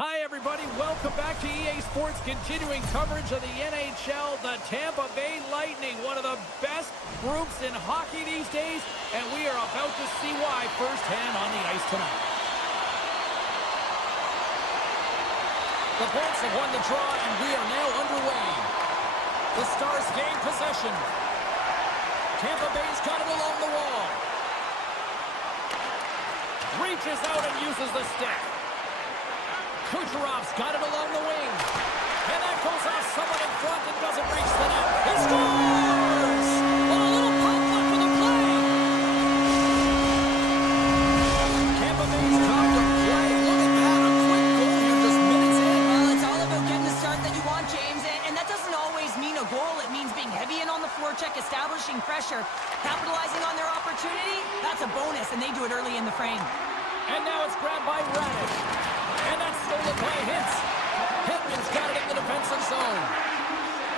Hi, everybody. Welcome back to EA Sports, continuing coverage of the NHL. The Tampa Bay Lightning, one of the best groups in hockey these days, and we are about to see why firsthand on the ice tonight. The Bolts have won the draw, and we are now underway. The Stars gain possession. Tampa Bay's got it along the wall. Reaches out and uses the stick. Kucherov's got it along the wing. And that goes off someone in front and doesn't reach the net. He scores! Well, a little pop-up for the play. Tampa Bay's time to play. Look at that. A quick goal here just minutes in. Well, it's all about getting the start that you want, James. And that doesn't always mean a goal. It means being heavy in on the forecheck, establishing pressure, capitalizing on their opportunity. That's a bonus, and they do it early in the frame. And now it's grabbed by Radish. And that's stolen by Hintz. Hedman's got it in the defensive zone.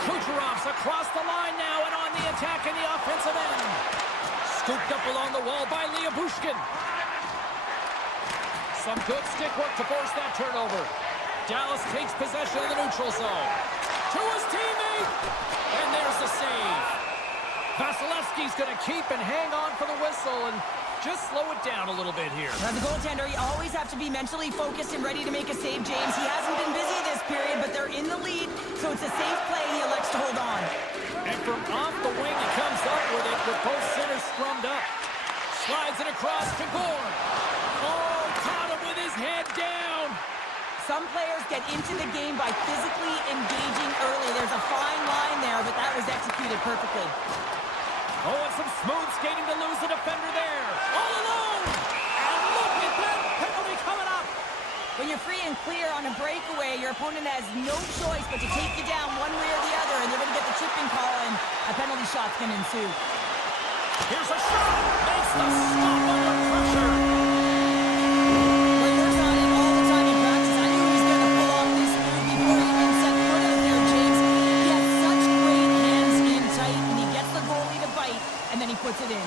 Kucherov's across the line now and on the attack in the offensive end. Scooped up along the wall by Bushkin. Some good stick work to force that turnover. Dallas takes possession of the neutral zone. To his teammate. And there's the save. Vasilevsky's going to keep and hang on for the whistle and just slow it down a little bit here. As a goaltender, you always have to be mentally focused and ready to make a save, James. He hasn't been busy this period, but they're in the lead, so it's a safe play. He elects to hold on. And from off the wing, he comes up with it with both centers scrummed up. Slides it across to Gorn. Oh, caught him with his head down. Some players get into the game by physically engaging early. There's a fine line there, but that was executed perfectly. Oh, and some smooth skating to lose the defender there. All alone! And look at that penalty coming up! When you're free and clear on a breakaway, your opponent has no choice but to take you down one way or the other, and they're going to get the chipping call, and a penalty shot's going to ensue. Here's a shot! Makes the stop under pressure! Well, he works on it all the time in practice. I knew he was going to pull off this move before he even set foot out there, James. He has such great hands in tight, and he gets the goalie to bite, and then he puts it in.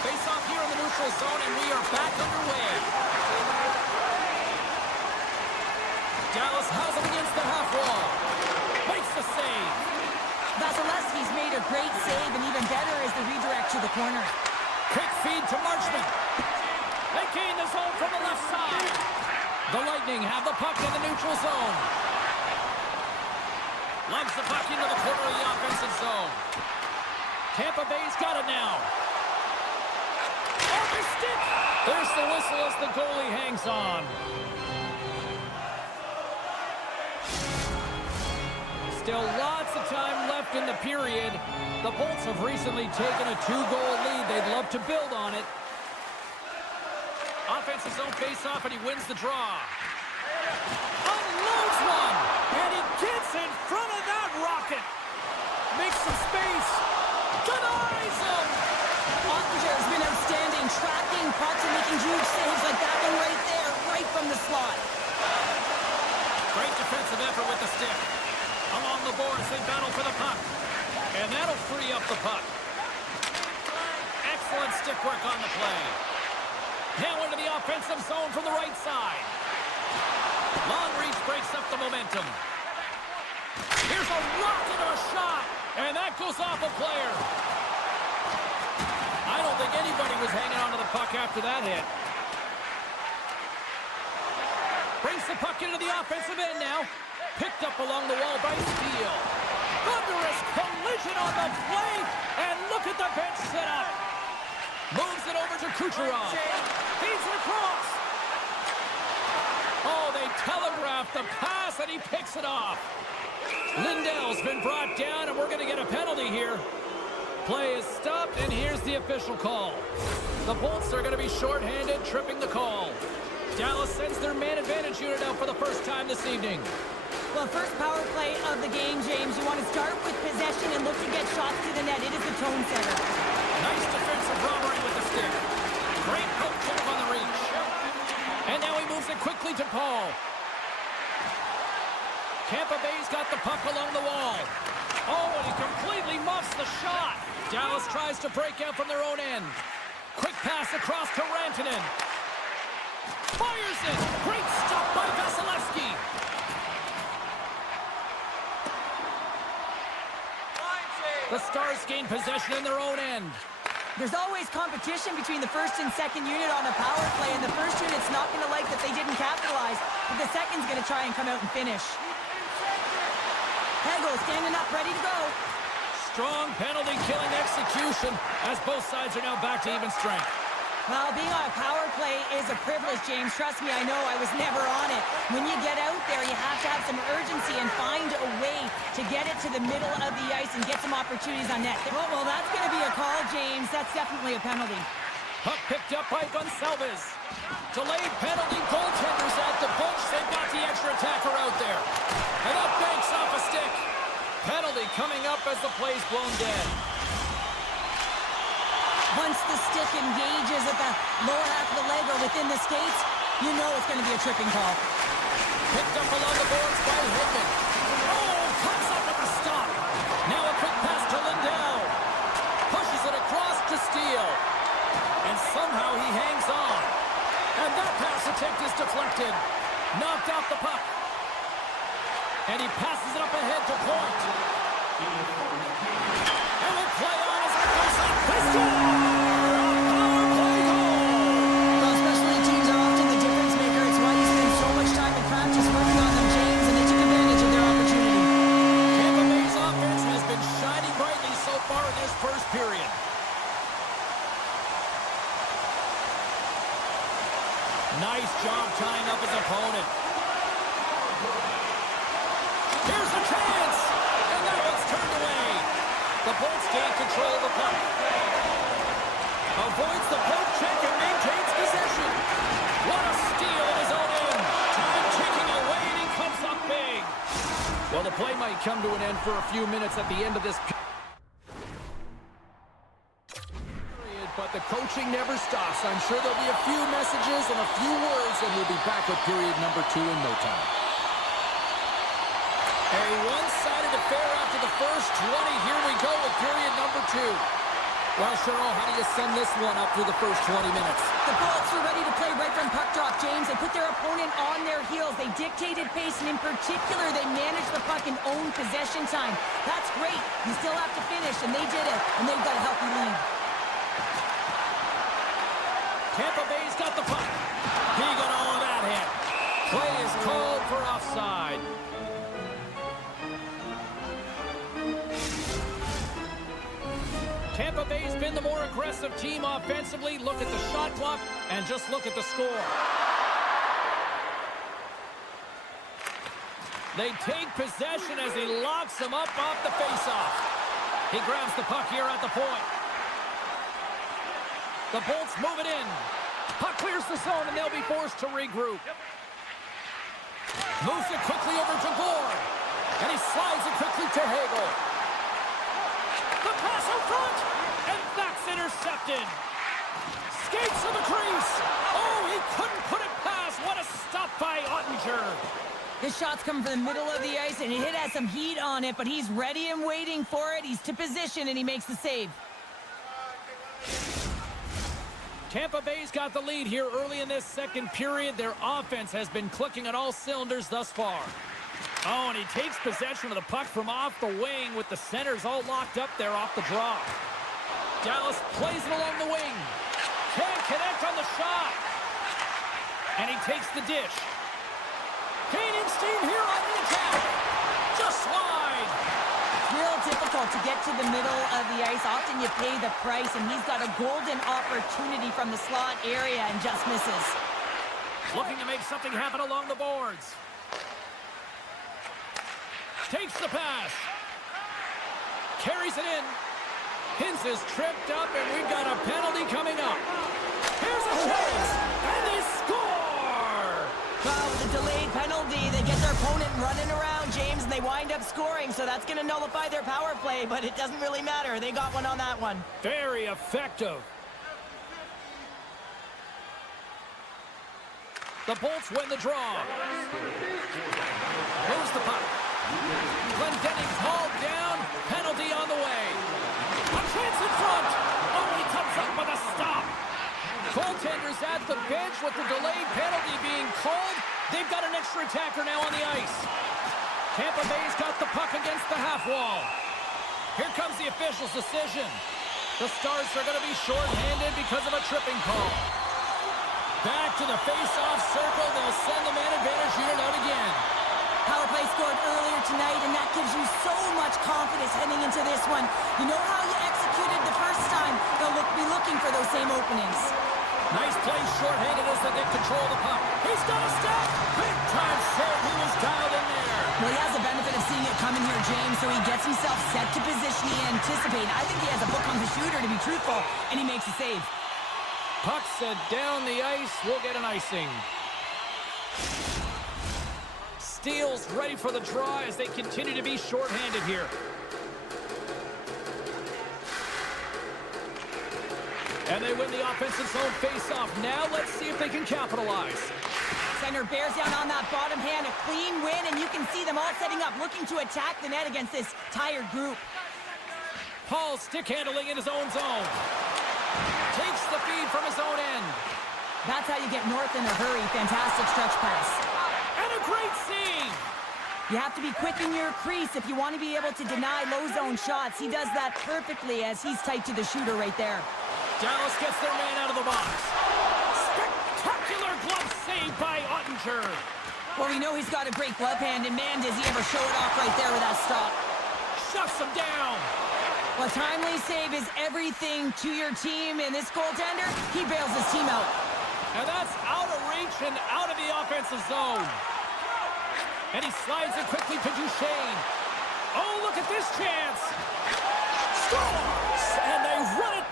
Face off here in the neutral zone, and we are back underway. Dallas has him against the half wall. Makes the save. Vasilevsky's made a great save, and even better is the redirect to the corner. Quick feed to Marchment. They gain the zone from the left side. The Lightning have the puck in the neutral zone. Loves the puck into the corner of the offensive zone. Tampa Bay's got it now. Off his stick. There's the whistle as the goalie hangs on. Still lots of time left in the period. The Bolts have recently taken a 2-goal lead. They'd love to build on it. Offensive zone face-off, and he wins the draw. Unloads one, and he gets in front of that rocket. Makes some space. Denies him. Ottinger has been outstanding, tracking pucks and making huge saves like that one right there, right from the slot. Great defensive effort with the stick. Along the boards, they battle for the puck. And that'll free up the puck. Excellent stick work on the play. Now into the offensive zone from the right side. Long reach breaks up the momentum. Here's a rocket of a shot. And that goes off a player. I don't think anybody was hanging onto the puck after that hit. Brings the puck into the offensive end now. Picked up along the wall by Steele. Thunderous collision on the play. And look at the bench set up. Moves it over to Kucherov. Feeds it across. Oh, they telegraphed the pass, and he picks it off. Lindell's been brought down, and we're going to get a penalty here. Play is stopped, and here's the official call. The Bolts are going to be shorthanded, tripping the call. Dallas sends their man advantage unit out for the first time this evening. Well, first power play of the game, James. You want to start with possession and look to get shots to the net. It is the tone setter. Nice defensive robbery with the stick. Great poke check on the reach. And now he moves it quickly to Paul. Tampa Bay's got the puck along the wall. Oh, and he completely muffs the shot. Dallas tries to break out from their own end. Quick pass across to Rantanen. Fires it. Great stop The Stars gain possession in their own end. There's always competition between the first and second unit on a power play, and the first unit's not going to like that they didn't capitalize, but the second's going to try and come out and finish. Hagel standing up, ready to go. Strong penalty-killing execution as both sides are now back to even strength. Well, being on a power play is a privilege, James. Trust me, I know. I was never on it. When you get out there, you have to have some urgency and find a way to get it to the middle of the ice and get some opportunities on net. Oh, well, that's going to be a call, James. That's definitely a penalty. Puck picked up by Gonçalves. Delayed penalty, goaltenders at the bench. They've got the extra attacker out there. And that banks off a stick. Penalty coming up as the play's blown dead. Once the stick engages at the lower half of the leg or within the skates, you know it's going to be a tripping call. Picked up along the boards by Hedman. Oh, comes up with a stop. Now a quick pass to Lindell. Pushes it across to Steele. And somehow he hangs on. And that pass attempt is deflected. Knocked off the puck. And he passes it up ahead to Point. And we'll play on as it goes up. They score! Power play goal! Well, special teams are often the difference maker. It's why you spend so much time in practice working on them, James, and they took advantage of their opportunity. Tampa Bay's offense has been shining brightly so far in this first period. Nice job tying up his opponent. Here's a chance! And that one's turned away. The Bolts gain control of the puck. Avoids the poke check and maintains possession. What a steal in his own end. Time ticking away and he comes up big. Well, the play might come to an end for a few minutes at the end of this period, but the coaching never stops. I'm sure there'll be a few messages and a few words, and we'll be back with period number 2 in no time. A one-sided affair after the first 20. Here we go with period number 2. Well, Cheryl, how do you sum this one up through the first 20 minutes? The Bolts were ready to play right from puck drop, James. They put their opponent on their heels. They dictated pace, and in particular, they managed the puck and owned possession time. That's great. You still have to finish, and they did it, and they've got a healthy lead. Tampa Bay's got the puck. He got all of that hit. Play is called for offside. Tampa Bay's been the more aggressive team offensively. Look at the shot clock and just look at the score. They take possession as he locks them up off the faceoff. He grabs the puck here at the point. The Bolts move it in. Puck clears the zone and they'll be forced to regroup. Moves it quickly over to Gore. And he slides it quickly to Hagel. The pass out front, and that's intercepted. Skates to the crease. Oh, he couldn't put it past. What a stop by Ottinger. His shot's coming from the middle of the ice, and it has some heat on it, but he's ready and waiting for it. He's to position, and he makes the save. Tampa Bay's got the lead here early in this second period. Their offense has been clicking on all cylinders thus far. Oh, and he takes possession of the puck from off the wing with the centers all locked up there off the draw. Dallas plays it along the wing. Can't connect on the shot. And he takes the dish. Gaining steam here on the attack. Just wide. Real difficult to get to the middle of the ice. Often you pay the price, and he's got a golden opportunity from the slot area and just misses. Looking to make something happen along the boards. Takes the pass. Carries it in. Hintz is tripped up, and we've got a penalty coming up. Here's a chance, and they score! Well, with a delayed penalty, they get their opponent running around, James, and they wind up scoring, so that's going to nullify their power play, but it doesn't really matter. They got one on that one. Very effective. The Bolts win the draw. Moves the puck. Glendenning's hauled down. Penalty on the way. A chance in front. Oh, he comes up with a stop. Goaltenders at the bench with the delayed penalty being called. They've got an extra attacker now on the ice. Tampa Bay's got the puck against the half wall. Here comes the official's decision. The Stars are going to be shorthanded because of a tripping call. Back to the face-off circle. They'll send the man advantage unit out again. Power play scored earlier tonight, and that gives you so much confidence heading into this one. You know how you executed the first time. They'll be looking for those same openings. Nice play shorthanded as they get control of the puck. He's got a stop. Big time save. He was dialed in there. Well, he has the benefit of seeing it coming here, James, so he gets himself set to position he anticipated. I think he has a book on the shooter, to be truthful, and he makes a save. Puck set down the ice. We'll get an icing. Steele's ready for the draw as they continue to be shorthanded here. And they win the offensive zone face-off. Now let's see if they can capitalize. Center bears down on that bottom hand, a clean win, and you can see them all setting up, looking to attack the net against this tired group. Paul stick handling in his own zone. Takes the feed from his own end. That's how you get north in a hurry. Fantastic stretch pass. And a great seam. You have to be quick in your crease if you want to be able to deny low zone shots. He does that perfectly as he's tight to the shooter right there. Dallas gets their man out of the box. Spectacular glove save by Ottinger. Well, we know he's got a great glove hand, and man, does he ever show it off right there with that stop. Shuts him down. Well, a timely save is everything to your team, and this goaltender, he bails his team out. And that's out of reach and out of the offensive zone. And he slides it quickly to Duchesne. Oh, look at this chance. Scores! And they run it.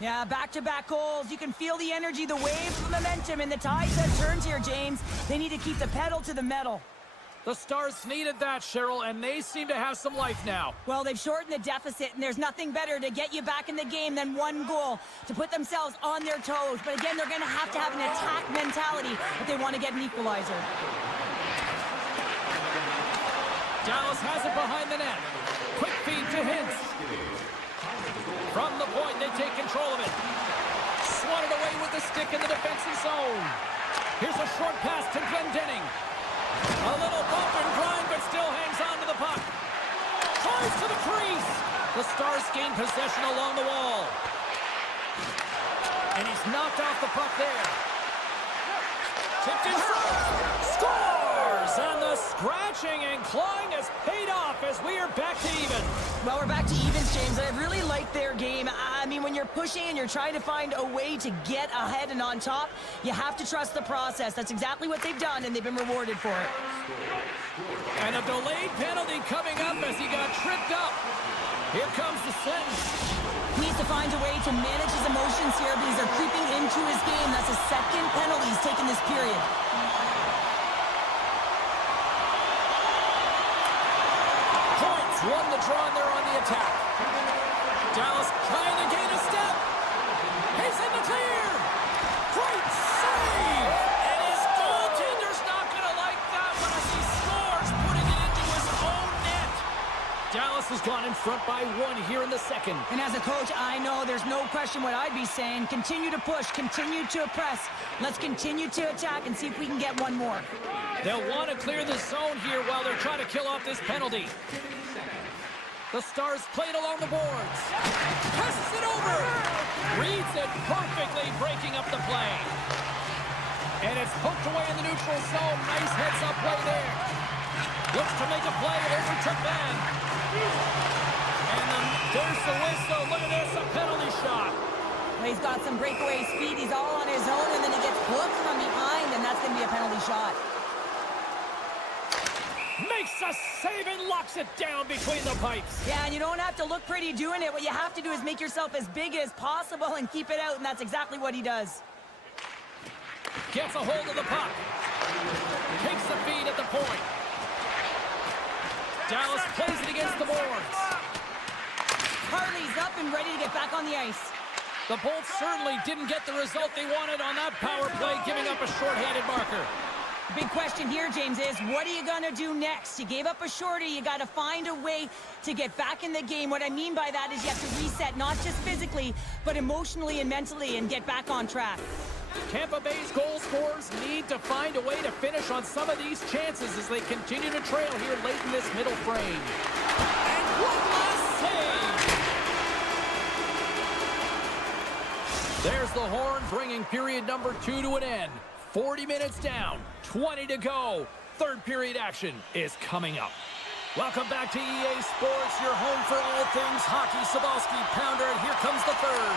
Yeah, back-to-back goals. You can feel the energy, the waves, the momentum, and the tides have turned here, James. They need to keep the pedal to the metal. The Stars needed that, Cheryl, and they seem to have some life now. Well, they've shortened the deficit, and there's nothing better to get you back in the game than one goal to put themselves on their toes. But again, they're going to have an attack mentality if they want to get an equalizer. Dallas has it behind the net. Quick feed to Hintz. From the point, they take control of it. Swatted away with the stick in the defensive zone. Here's a short pass to Glendening. A little bump and grind, but still hangs on to the puck. Tries to the crease. The Stars gain possession along the wall. And he's knocked off the puck there. Tipped in front. Scores! And the scratching and clawing has paid off as we are back to even. Well, we're back to evens, James. I really like their game. I mean, when you're pushing and you're trying to find a way to get ahead and on top, you have to trust the process. That's exactly what they've done, and they've been rewarded for it. And a delayed penalty coming up as he got tripped up. Here comes the sentence. He needs to find a way to manage his emotions here because they're creeping into his game. That's a second penalty he's taken this period. Points won the draw, and they're on the attack. Dallas trying to gain a step. He's in the clear. Great save. And his goaltender's not going to like that one as he scores, putting it into his own net. Dallas has gone in front by one here in the second. And as a coach, I know there's no question what I'd be saying. Continue to push, continue to press. Let's continue to attack and see if we can get one more. They'll want to clear the zone here while they're trying to kill off this penalty. The Stars play it along the boards. Passes it over. Reads it perfectly, breaking up the play. And it's poked away in the neutral zone. Nice heads-up play there. Looks to make a play. Overtook man. And then there's the whistle. Look at this, a penalty shot. Well, he's got some breakaway speed. He's all on his own, and then he gets hooked from behind, and that's going to be a penalty shot. Makes a save and locks it down between the pipes. Yeah, and you don't have to look pretty doing it. What you have to do is make yourself as big as possible and keep it out, and that's exactly what he does. Gets a hold of the puck. Takes the feed at the point. Dallas plays it against the boards. Harley's up and ready to get back on the ice. The Bolts certainly didn't get the result they wanted on that power play, giving up a shorthanded marker. The big question here, James, is what are you going to do next? You gave up a shorty. You got to find a way to get back in the game. What I mean by that is you have to reset, not just physically, but emotionally and mentally, and get back on track. Tampa Bay's goal scorers need to find a way to finish on some of these chances as they continue to trail here late in this middle frame. And one last save! There's the horn, bringing period number 2 to an end. 40 minutes down, 20 to go. Third period action is coming up. Welcome back to EA Sports, your home for all things hockey. Sabalski, Pounder, and here comes the third.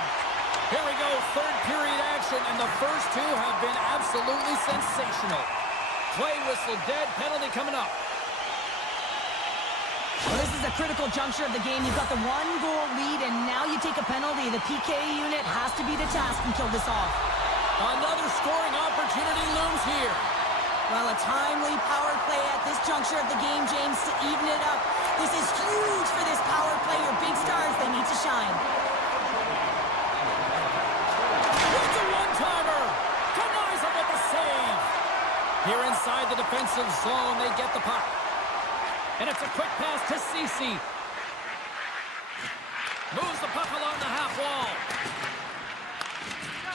Here we go, third period action, and the first two have been absolutely sensational. Play whistle dead, penalty coming up. Well, this is a critical juncture of the game. You've got the 1-goal lead, and now you take a penalty. The PK unit has to be the task and kill this off. Another scoring opportunity looms here. Well, a timely power play at this juncture of the game, James, to even it up. This is huge for this power play. Your big stars, they need to shine. It's a one-timer. Denies him with the save. Here inside the defensive zone, they get the puck. And it's a quick pass to Ceci. Moves the puck along the half wall.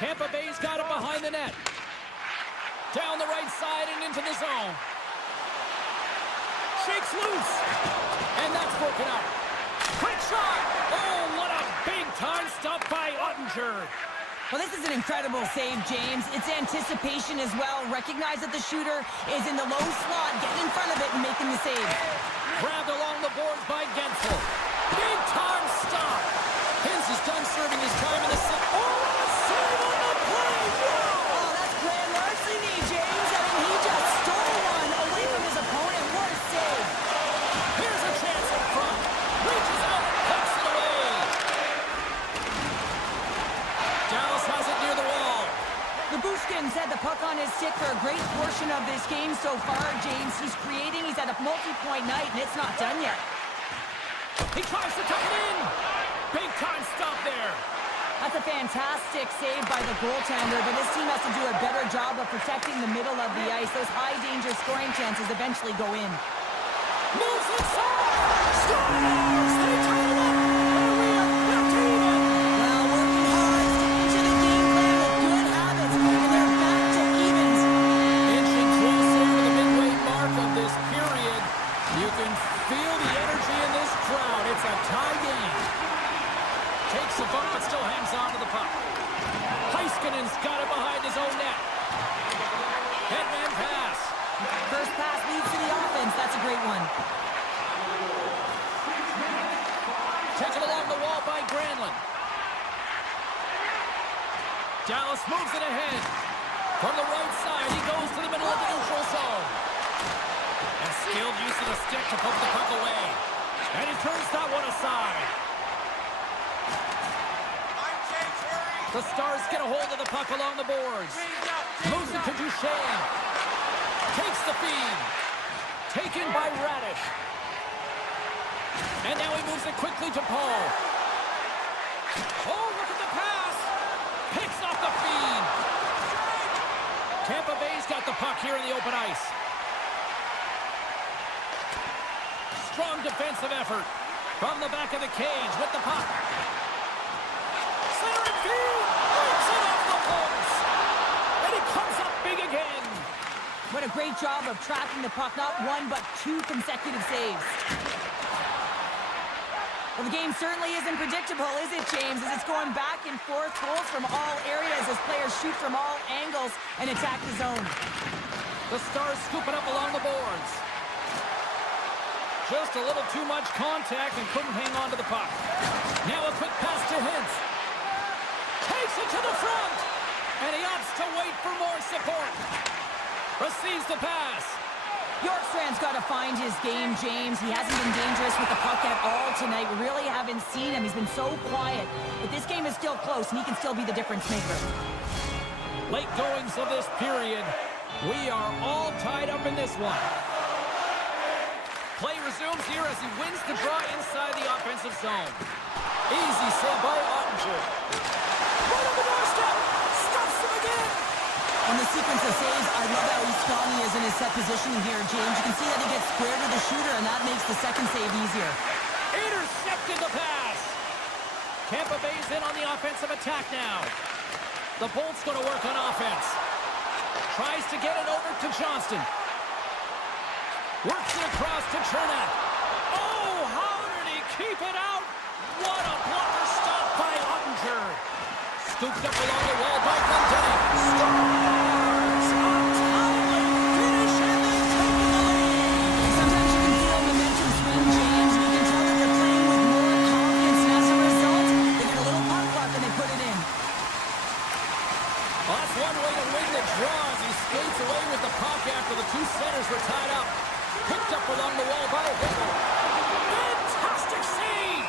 Tampa Bay's got it behind the net. Down the right side and into the zone. Shakes loose. And that's broken up. Quick shot. Oh, what a big-time stop by Ottinger. Well, this is an incredible save, James. It's anticipation as well. Recognize that the shooter is in the low slot, getting in front of it and making the save. Grabbed along the boards by Gensel. Big-time stop. Hins is done serving his time in the set. Oh, what a save on the play. Wow. Oh, that's grand larceny, James. I mean, he just stole one away from his opponent. What a save. Here's a chance in front. Reaches out and puts it away. Dallas has it near the wall. The Bushkins had the puck on his stick for a great portion of this game so far, James. He's creating. He's had a multi-point night, and it's not done yet. He tries to tuck it in. Big-time stop there. That's a fantastic save by the goaltender, but this team has to do a better job of protecting the middle of the ice. Those high-danger scoring chances eventually go in. Moves inside. Scores! They tie it up. And we are back to even. Well, working hard, sticking to the game plan with good habits, and they're back to evens. Inching closer to the midway mark of this period. You can feel the energy in this crowd. It's a tie game. Takes a bump, but still hangs on to the puck. Heiskanen's got it behind his own net. Headman pass. First pass leads to the offense. That's a great one. Taken along the wall by Granlund. Dallas moves it ahead. From the right side, he goes to the middle of the neutral zone. And skilled use of the stick to poke the puck away. And he turns that one aside. The Stars get a hold of the puck along the boards. Moves it to Duchesne. Takes the feed. Taken by Radish. And now he moves it quickly to Paul. Oh, look at the pass. Picks off the feed. Tampa Bay's got the puck here in the open ice. Strong defensive effort. From the back of the cage with the puck. Center and field. Breaks it off the post. And it comes up big again. What a great job of tracking the puck. Not one, but two consecutive saves. Well, the game certainly isn't predictable, is it, James? As it's going back and forth, goals from all areas as players shoot from all angles and attack the zone. The Stars scoop it up along the boards. Just a little too much contact and couldn't hang on to the puck. Now a quick pass to Hintz. Takes it to the front. And he opts to wait for more support. Receives the pass. Bjorkstrand's got to find his game, James. He hasn't been dangerous with the puck at all tonight. We really haven't seen him. He's been so quiet. But this game is still close, and he can still be the difference maker. Late goings of this period. We are all tied up in this one. Play resumes here as he wins the draw inside the offensive zone. Easy save by Ottinger. Right on the doorstep. Stuffs him again. On the sequence of saves, I love how strong he is in his set positioning here, James. You can see that he gets square to the shooter, and that makes the second save easier. Intercepted the pass. Tampa Bay's in on the offensive attack now. The Bolts going to work on offense. Tries to get it over to Johnston. Works it across to Chernak. Oh, how did he keep it out? What a blocker stop by Ottinger. Scooped up along the wall by Glendening. Scores! A timely finish, and they take the lead. Sometimes you can feel momentum swing, James. You can tell that they're playing with more confidence, and as a result, they get a little puck luck and they put it in. Well, that's one way to win the draw as he skates away with the puck after the two centers were tied up. Picked up along the wall by Hagel. Fantastic save!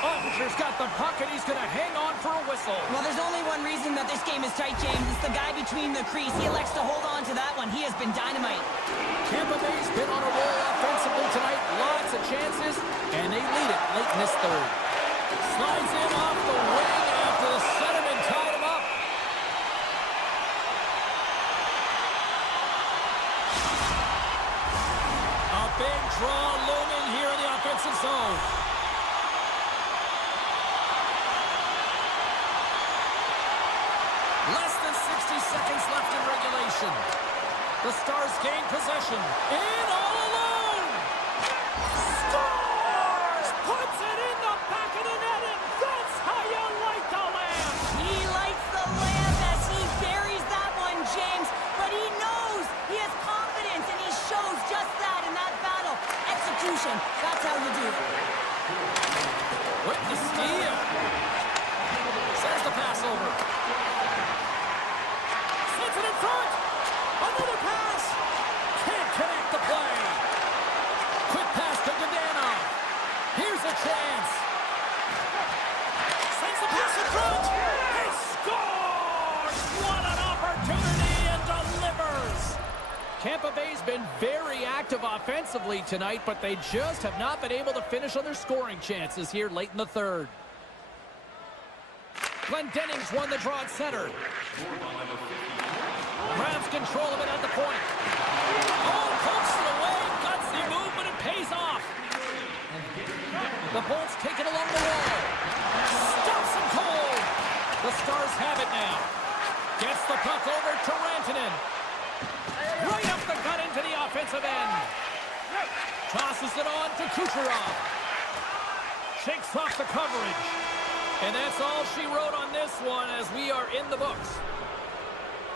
Ottinger's got the puck, and he's going to hang on for a whistle. Well, there's only one reason that this game is tight, James. It's the guy between the crease. He elects to hold on to that one. He has been dynamite. Tampa Bay's been on a roll offensively tonight. Lots of chances, and they lead it late in this third. Slides in off the wing after the centerman tied him up. A big draw looming here in the offensive zone. Less than 60 seconds left in regulation. The Stars gain possession. In all alone. Scores! Puts it in the back of the net, and that's how you light the lamp. He lights the lamp as he buries that one, James. But he knows he has confidence, and he shows just that in that battle. Execution. That's how you do it. With the steal. Sends the pass over. Sends it in front. Another pass. Can't connect the play. Quick pass to Gudano. Here's a chance. Sends the pass in front. He scores. What an opportunity, and delivers. Tampa Bay's been very active offensively tonight, but they just have not been able to finish on their scoring chances here late in the third. Glendening's won the draw at center. Grabs control of it at the point. Oh, pokes it away. Gutsy move, but it pays off. The Bolts take it along the wall. Stops him cold. The Stars have it now. Gets the puck over to Rantanen. Right up the gut into the offensive end. Tosses it on to Kucherov. Shakes off the coverage. And that's all she wrote on this one as we are in the books.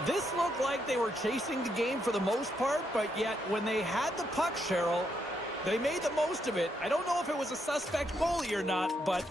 This looked like they were chasing the game for the most part, but yet when they had the puck, Cheryl, they made the most of it. I don't know if it was a suspect goalie or not, but...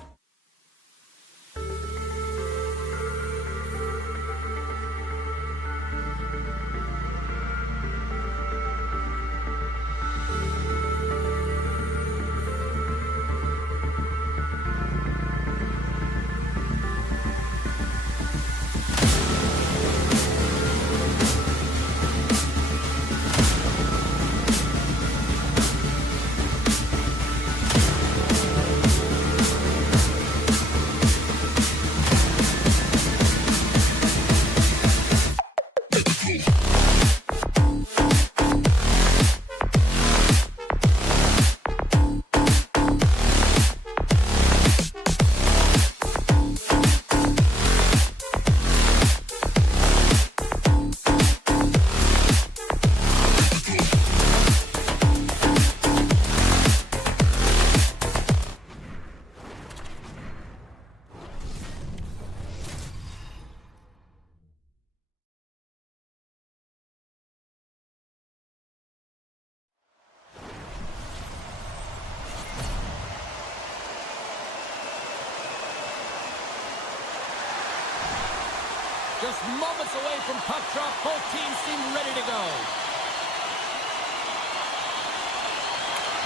Just moments away from puck drop, both teams seem ready to go.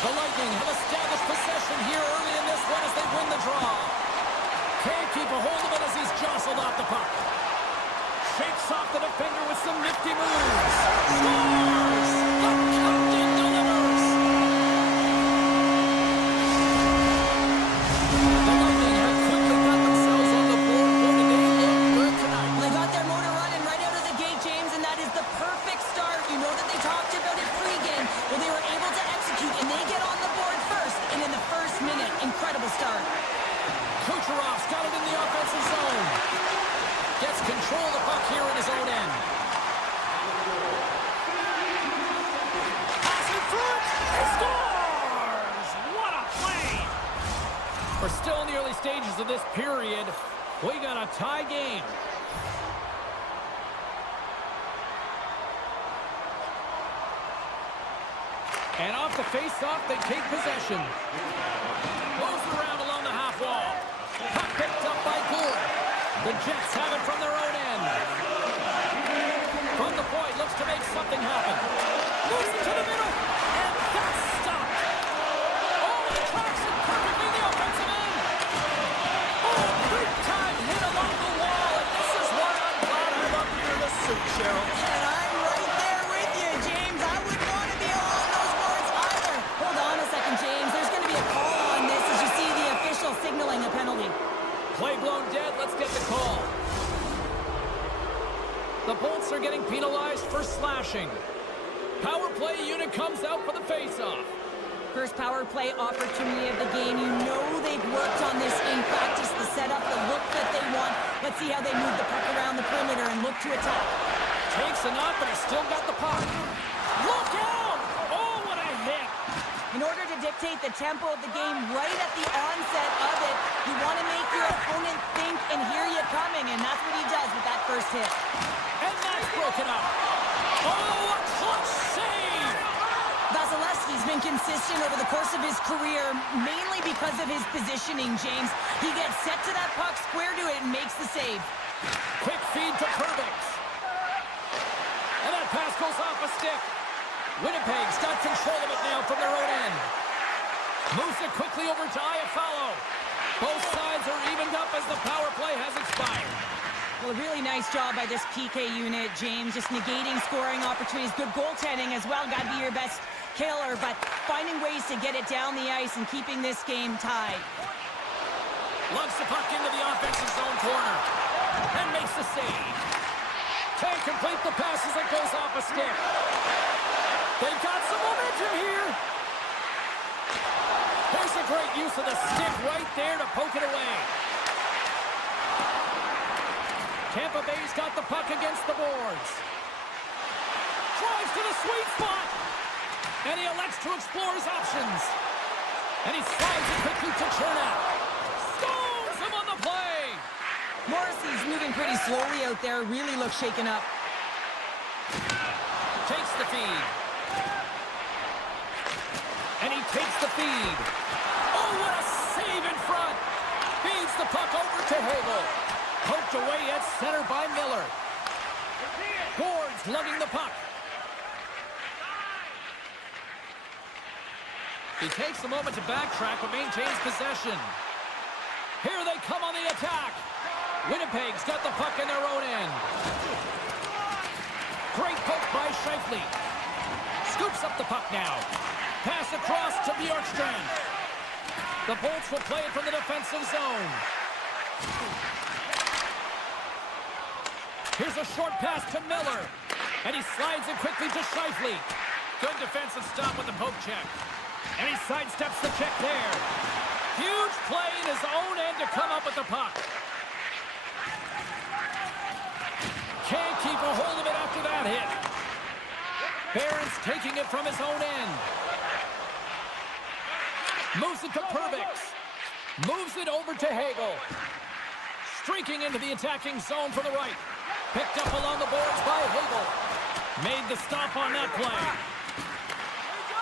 The Lightning have established possession here early in this one as they win the draw. Can't keep a hold of it as he's jostled off the puck. Shakes off the defender with some nifty moves. Scores! The captain delivers! The Lightning have quickly got themselves on the board. Boy, did they look good tonight. Well, they got their motor running right out of the gate, James, and that control of the puck here in his own end. Pass in front. He scores! What a play! We're still in the early stages of this period. We got a tie game. And off the face-off, they take possession. Moves around along the half wall. Puck picked up by Gould. The Jets have it from their own end. From the point, looks to make something happen. Moves it to the middle, and that's stopped. Oh, it tracks it perfectly, the offensive end. Oh, big-time hit along the wall, and this is why I'm glad I'm up here in the suit, Cheryl. And I'm right there with you, James. I wouldn't want to be along those boards either. Hold on a second, James. There's going to be a call on this as you see the official signaling a penalty. Play blown dead. Let's get the call. The Bolts are getting penalized for slashing. Power play unit comes out for the face-off. First power play opportunity of the game. You know they've worked on this in practice, the setup, the look that they want. Let's see how they move the puck around the perimeter and look to attack. Takes a knock, but he's still got the puck. Look out! Oh, what a hit! In order to dictate the tempo of the game right at the onset of it, you want to make your opponent think and hear you coming, and that's what he does with that first hit. And that's broken up. Oh, a clutch save! Vasilevsky's been consistent over the course of his career, mainly because of his positioning, James. He gets set to that puck, square to it, and makes the save. Quick feed to Perbix. And that pass goes off a stick. Winnipeg's got control of it now from their own end. Moves it quickly over to Iafallo. Both sides are evened up as the power play has expired. Well, a really nice job by this PK unit, James. Just negating scoring opportunities. Good goaltending as well. Got to be your best killer, but finding ways to get it down the ice and keeping this game tied. Lugs the puck into the offensive zone corner. And makes the save. Can't complete the pass as it goes off a stick. They've got some momentum here. There's a great use of the stick right there to poke it away. Tampa Bay's got the puck against the boards. Drives to the sweet spot. And he elects to explore his options. And he slides it quickly to Chernak. Scores him on the play. Morrissey's moving pretty slowly out there. Really looks shaken up. Takes the feed. And he takes the feed. Oh, what a save in front. Feeds the puck over to Hagel. Poked away at center by Miller. Gord's lugging the puck. He takes a moment to backtrack but maintains possession. Here they come on the attack. Winnipeg's got the puck in their own end. Great poke by Scheifele. Scoops up the puck now. Pass across to Bjorkstrand. The Bolts will play it from the defensive zone. Here's a short pass to Miller. And he slides it quickly to Scheifele. Good defensive stop with the poke check. And he sidesteps the check there. Huge play in his own end to come up with the puck. Can't keep a hold of it after that hit. Barron's taking it from his own end. Moves it to Perbix. Moves it over to Hagel. Streaking into the attacking zone for the right. Picked up along the boards by Hagel. Made the stop on that play.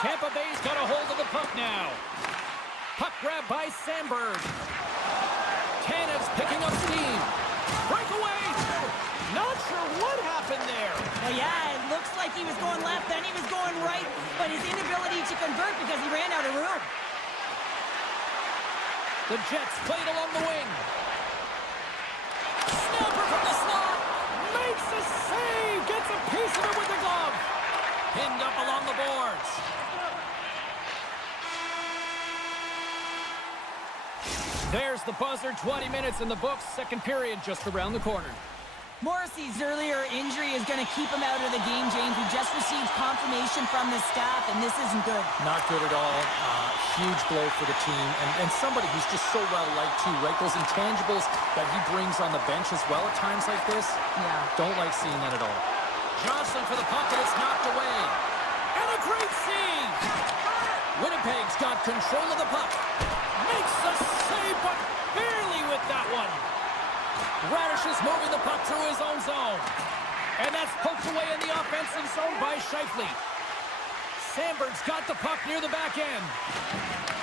Tampa Bay's got a hold of the puck now. Puck grab by Sandberg. Tanev's picking up steam. Breakaway. Not sure what happened there. Well, yeah, it looks like he was going left, then he was going right, but his inability to convert because he ran out of room. The Jets played along the wing. Snapper from the slot. Makes a save. Gets a piece of it with the glove. Pinned up along the boards. There's the buzzer. 20 minutes in the books. Second period just around the corner. Morrissey's earlier injury is going to keep him out of the game, James. He just received confirmation from the staff, and this isn't good. Not good at all. Huge blow for the team, and somebody who's just so well-liked, too, right? Those intangibles that he brings on the bench as well at times like this. Yeah. Don't like seeing that at all. Johnson for the puck, and it's knocked away. And a great save! Winnipeg's got control of the puck. Makes the save, but barely with that one. Radish is moving the puck through his own zone. And that's poked away in the offensive zone by Scheifele. Sandberg's got the puck near the back end.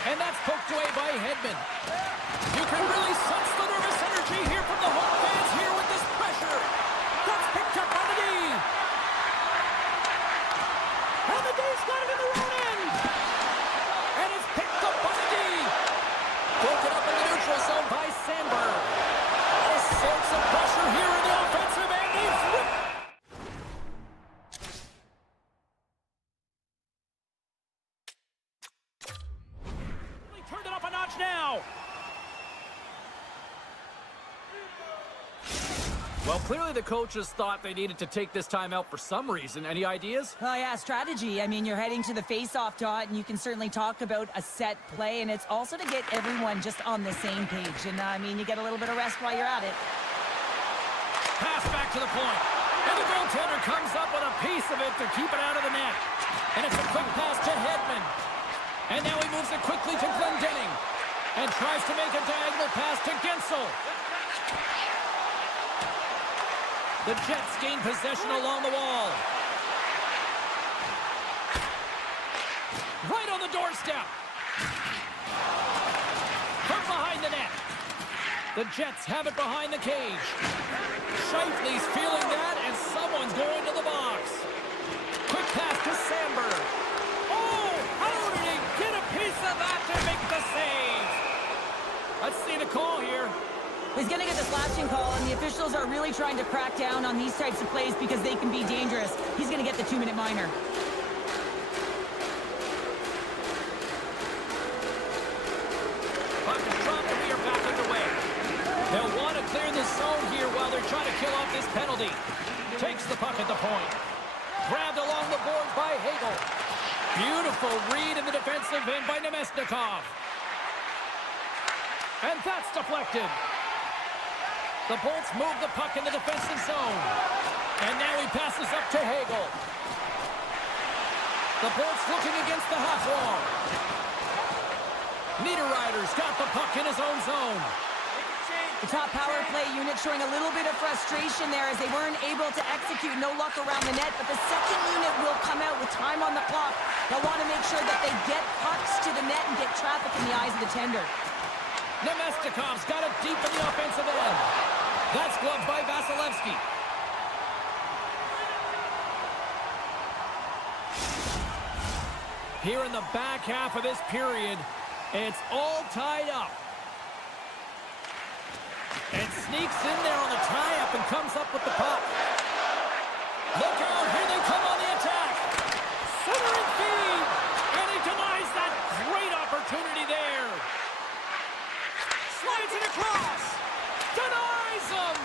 And that's poked away by Hedman. You can really sense the nervous energy here from the home fans here with this pressure. That's picked up by the D. And the D's got it in the own end. And it's picked up by the D. Broken up in the neutral zone by Sandberg. All sorts of pressure here in the offensive end. They've ripped. Turned it up a notch now. Well, clearly the coaches thought they needed to take this time out for some reason. Any ideas? Well, yeah, strategy. I mean, you're heading to the face-off dot, and you can certainly talk about a set play, and it's also to get everyone just on the same page. And, I mean, you get a little bit of rest while you're at it. Pass back to the point. And the goaltender comes up with a piece of it to keep it out of the net. And it's a quick pass to Hedman. And now he moves it quickly to Glendening. And tries to make a diagonal pass to Gensel. The Jets gain possession along the wall. Right on the doorstep. From behind the net. The Jets have it behind the cage. Scheifele's feeling that, and someone's going to the box. Quick pass to Sandberg. Oh, how did he get a piece of that to make the save? Let's see the call here. He's going to get the slashing call, and the officials are really trying to crack down on these types of plays because they can be dangerous. He's going to get the 2-minute minor. Puck is dropped, and we are back underway. They'll want to clear the zone here while they're trying to kill off this penalty. Takes the puck at the point. Grabbed along the board by Hagel. Beautiful read in the defensive end by Nemesnikov. And that's deflected. The Bolts move the puck in the defensive zone. And now he passes up to Hagel. The Bolts looking against the half wall. Niederreiter's got the puck in his own zone. The top power play unit showing a little bit of frustration there as they weren't able to execute. No luck around the net, but the second unit will come out with time on the clock. They'll want to make sure that they get pucks to the net and get traffic in the eyes of the tender. Nemestikov's got it deep in the offensive end. That's gloved by Vasilevsky. Here in the back half of this period, it's all tied up. And sneaks in there on the tie-up and comes up with the puck. Look out, here they come on the attack. Centering feed, and he denies that great opportunity there. Slides it across. Denies him.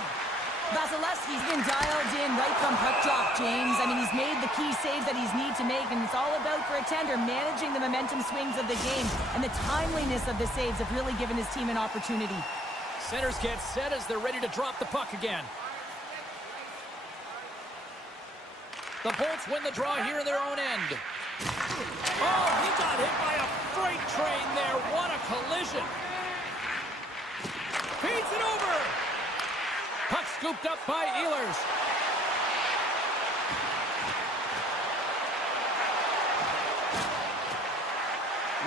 Vasilevsky's been dialed in right from puck drop, James. I mean, he's made the key saves that he's need to make, and it's all about, for a tender, managing the momentum swings of the game. And the timeliness of the saves have really given his team an opportunity. Centers get set as they're ready to drop the puck again. The Bolts win the draw here in their own end. Oh, he got hit by a freight train there. What a collision. Feeds it over. Puck scooped up by Ehlers.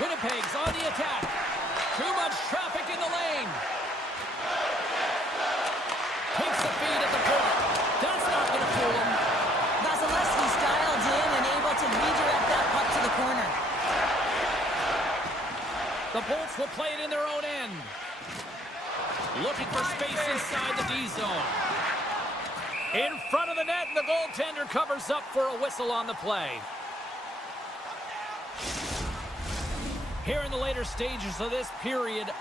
Winnipeg's on the attack. Too much traffic in the lane. Takes the feed at the point. That's not going to fool him. Vasilevsky's dialed in and able to redirect that puck to the corner. The Bolts will play it in their own end. Looking for space inside the D zone. In front of the net, and the goaltender covers up for a whistle on the play. Here in the later stages of this period,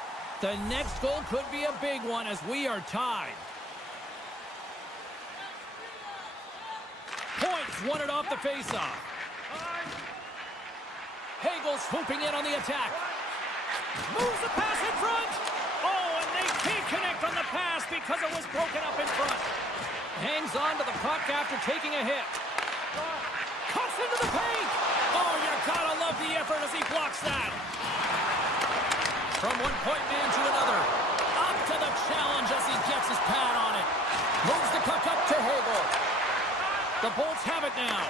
the next goal could be a big one as we are tied. won it off the faceoff. Hagel swooping in on the attack. Moves the pass in front. Oh, and they can't connect on the pass because it was broken up in front. Hangs on to the puck after taking a hit. Cuts into the paint. Oh, you gotta love the effort as he blocks that. From one point man to another. Up to the challenge as he gets his pad on it. Moves the puck up to Hagel. The Bolts have it now.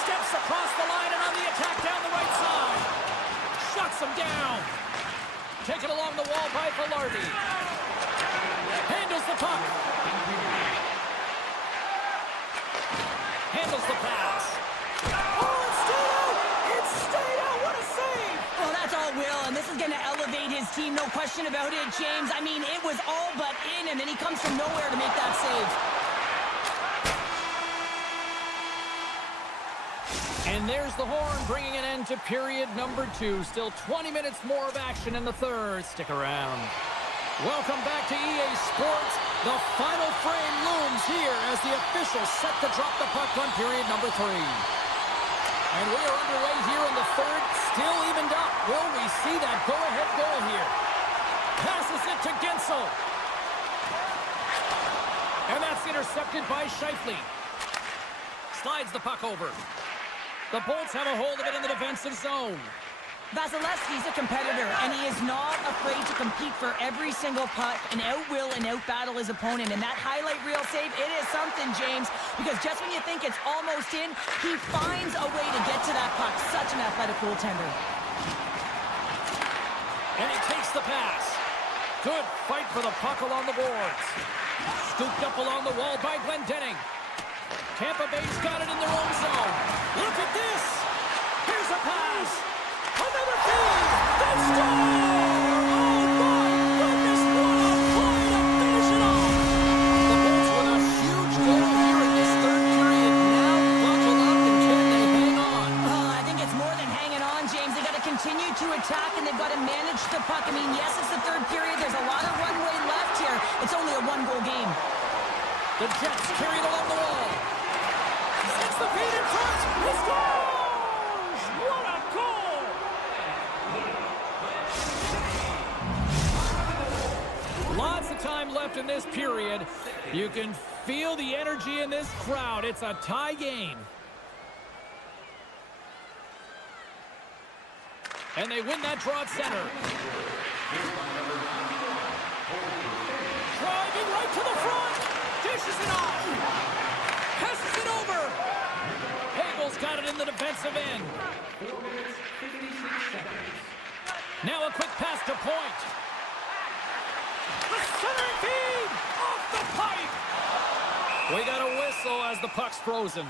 Steps across the line and on the attack down the right side. Shuts him down. Taken along the wall by Velarde. Handles the puck. Handles the pass. Oh, it stayed out! It stayed out! What a save! Well, that's all Will, and this is going to elevate his team, no question about it, James. I mean, it was all but in, and then he comes from nowhere to make that save. And there's the horn, bringing an end to period number 2. Still 20 minutes more of action in the third. Stick around. Welcome back to EA Sports. The final frame looms here as the officials set to drop the puck on period number 3. And we are underway here in the third, still evened up. Will we see that go-ahead goal here? Passes it to Gensel. And that's intercepted by Scheifele. Slides the puck over. The Bolts have a hold of it in the defensive zone. Vasilevsky's a competitor, and he is not afraid to compete for every single puck and out-will and out-battle his opponent. And that highlight reel save, it is something, James, because just when you think it's almost in, he finds a way to get to that puck. Such an athletic goaltender. And he takes the pass. Good fight for the puck along the boards. Scooped up along the wall by Glendening. Tampa Bay's got it in their own zone. Look at this. Here's a pass. Another feed. They score! Oh, my goodness. What a play to finish it off. The Bolts with a huge goal here in this third period. Now buckle up, and can they hang on? I think it's more than hanging on, James. They got to continue to attack, and they've got to manage the puck. I mean, yes, it's the third period. There's a lot of runway left here. It's only a one-goal game. The Jets carry it along the wall. Sets the feet in front. He scores! What a goal! Lots of time left in this period. You can feel the energy in this crowd. It's a tie game. And they win that draw at center. Driving right to the front. Dishes it off. Passes it over. Hagel's got it in the defensive end. Now a quick pass to Point. The centering feed off the pipe. We got a whistle as the puck's frozen.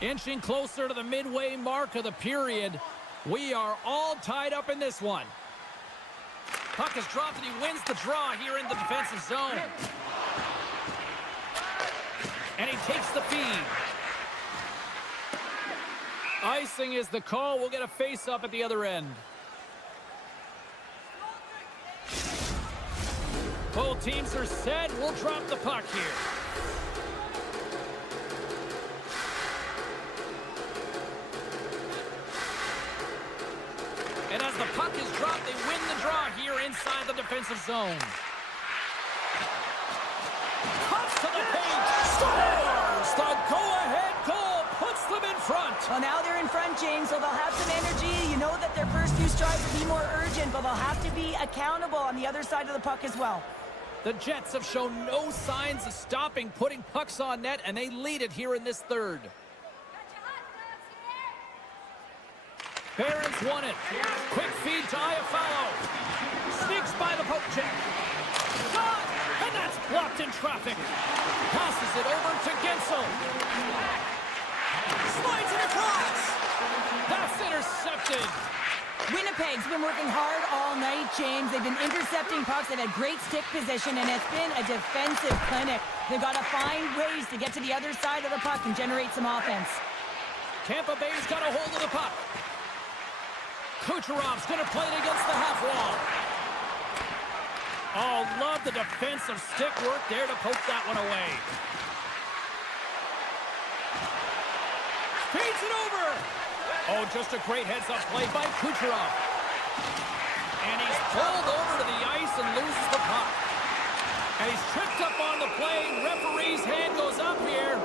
Inching closer to the midway mark of the period. We are all tied up in this one. Puck is dropped and he wins the draw here in the defensive zone. And he takes the feed. Icing is the call. We'll get a face-up at the other end. Both teams are set. We'll drop the puck here. And as the puck is dropped, they win the draw here inside the defensive zone. Cuts to the paint. Scores! The go-ahead goal puts them in front. Well, now they're in front, James, so they'll have some energy. You know that their first few strides will be more urgent, but they'll have to be accountable on the other side of the puck as well. The Jets have shown no signs of stopping putting pucks on net, and they lead it here in this third. Barron's won it. Quick feed to Iafallo. Sneaks by the poke check. Shot! And that's blocked in traffic. Passes it over to Gensel. Slides it across. That's intercepted. Winnipeg's been working hard all night, James. They've been intercepting pucks. They've had great stick position, and it's been a defensive clinic. They've got to find ways to get to the other side of the puck and generate some offense. Tampa Bay's got a hold of the puck. Kucherov's going to play it against the half wall. Oh, love the defensive stick work there to poke that one away. Feeds it over. Oh, just a great heads-up play by Kucherov. And he's pulled over to the ice and loses the puck. And he's tripped up on the play. Referee's hand goes up here.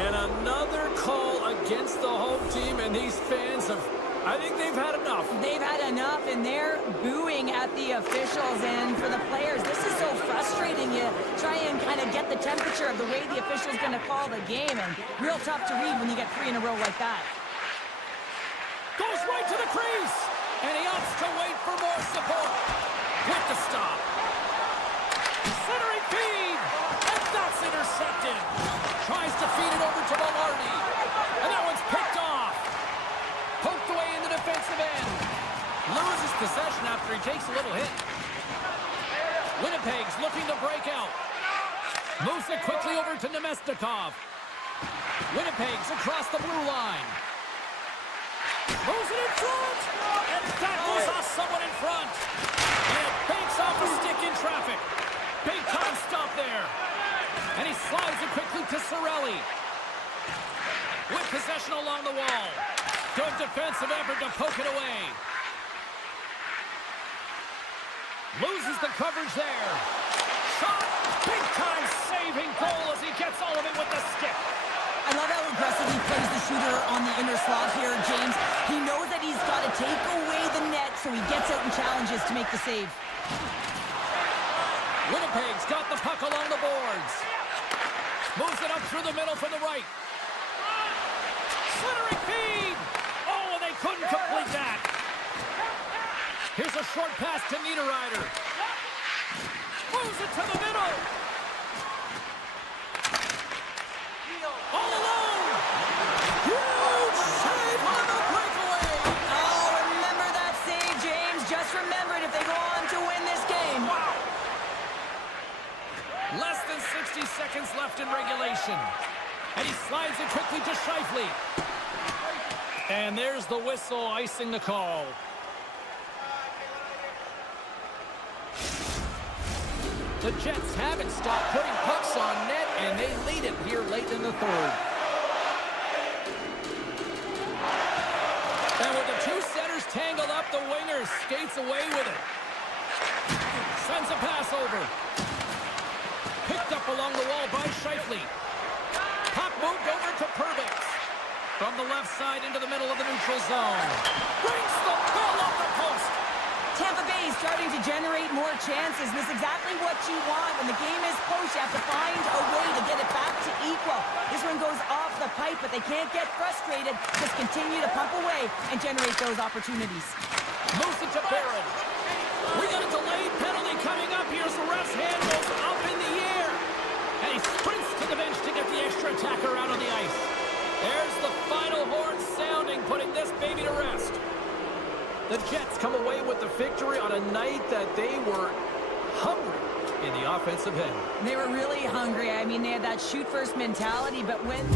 And another call against the home team, and these fans have, I think they've had enough. They've had enough, and they're booing at the officials. And for the players, this is so frustrating. You try and kind of get the temperature of the way the official's going to call the game, and real tough to read when you get 3 in a row like that. Goes right to the crease, and he opts to wait for more support. With the stop. Centering feed, and that's intercepted. Tries to feed it over to Velarde, and that one's picked off. Poked away in the defensive end. Loses possession after he takes a little hit. Winnipeg's looking to break out. Moves it quickly over to Nemestikov. Winnipeg's across the blue line. Moves it in front, and that goes off someone in front. And it banks off a stick in traffic. Big time stop there. And he slides it quickly to Cirelli. With possession along the wall. Good defensive effort to poke it away. Loses the coverage there. Shot. Big time saving goal as he gets all of it with the stick. I love how aggressive he plays the shooter on the inner slot here, James. He knows that he's got to take away the net, so he gets out and challenges to make the save. Winnipeg's got the puck along the boards. Moves it up through the middle from the right. Centering feed! Oh, and they couldn't complete that. Here's a short pass to Niederreiter. Moves it to the middle. All alone! Huge save on the breakaway! Oh, remember that save, James. Just remember it if they go on to win this game. Wow! Less than 60 seconds left in regulation. And he slides it quickly to Scheifele. And there's the whistle icing the call. The Jets haven't stopped putting pucks on net, and they lead it here late in the third. And with the two centers tangled up, the winger skates away with it. Sends a pass over. Picked up along the wall by Scheifele. Puck moved over to Pervix. From the left side into the middle of the neutral zone. Brings the ball off the post. Tampa Bay is starting to generate more chances, and this is exactly what you want. When the game is close, you have to find a way to get it back to equal. This one goes off the pipe, but they can't get frustrated. Just continue to pump away and generate those opportunities. Moves it to Barron. We got a delayed penalty coming up. Here's the ref's hand goes up in the air. And he sprints to the bench to get the extra attacker out on the ice. There's the final horn sounding, putting this baby to rest. The Jets come away with the victory on a night that they were hungry in the offensive end. They were really hungry. I mean, they had that shoot-first mentality, but when...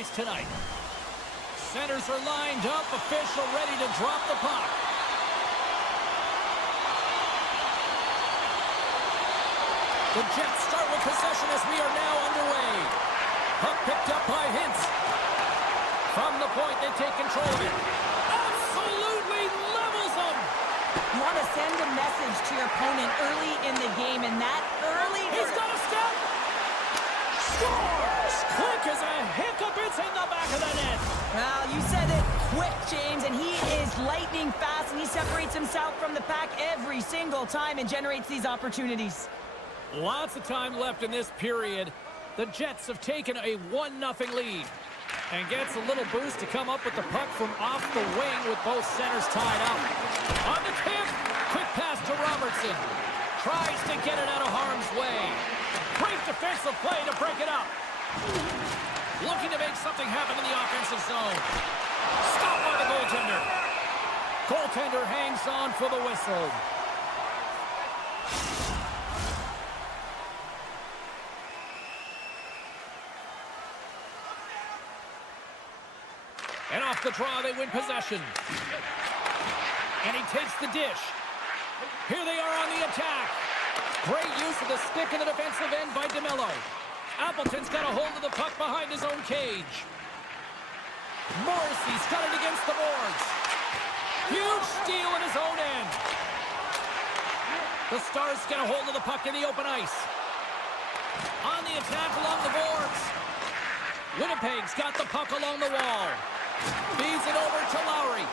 ice tonight. Centers are lined up, official ready to drop the puck. The Jets start with possession as we are now underway. Puck picked up by Hintz. From the point, they take control of it. Absolutely levels them. You want to send a message to your opponent early in the game, and that early... He's got a step. Scores! Quick as a hiccup. It's in the back of the net. Well, you said it quick, James, and he is lightning fast, and he separates himself from the pack every single time and generates these opportunities. Lots of time left in this period. The Jets have taken a 1-0 lead. And gets a little boost to come up with the puck from off the wing with both centers tied up. On the tip, quick pass to Robertson. Tries to get it out of harm's way. Great defensive play to break it up. Looking to make something happen in the offensive zone. Stop by the goaltender. Goaltender hangs on for the whistle. And off the draw, they win possession. And he takes the dish. Here they are on the attack. Great use of the stick in the defensive end by DeMello. Appleton's got a hold of the puck behind his own cage. Morrissey's got it against the boards. Huge steal in his own end. The Stars get a hold of the puck in the open ice. On the attack along the boards. Winnipeg's got the puck along the wall. Feeds it over to Lowry.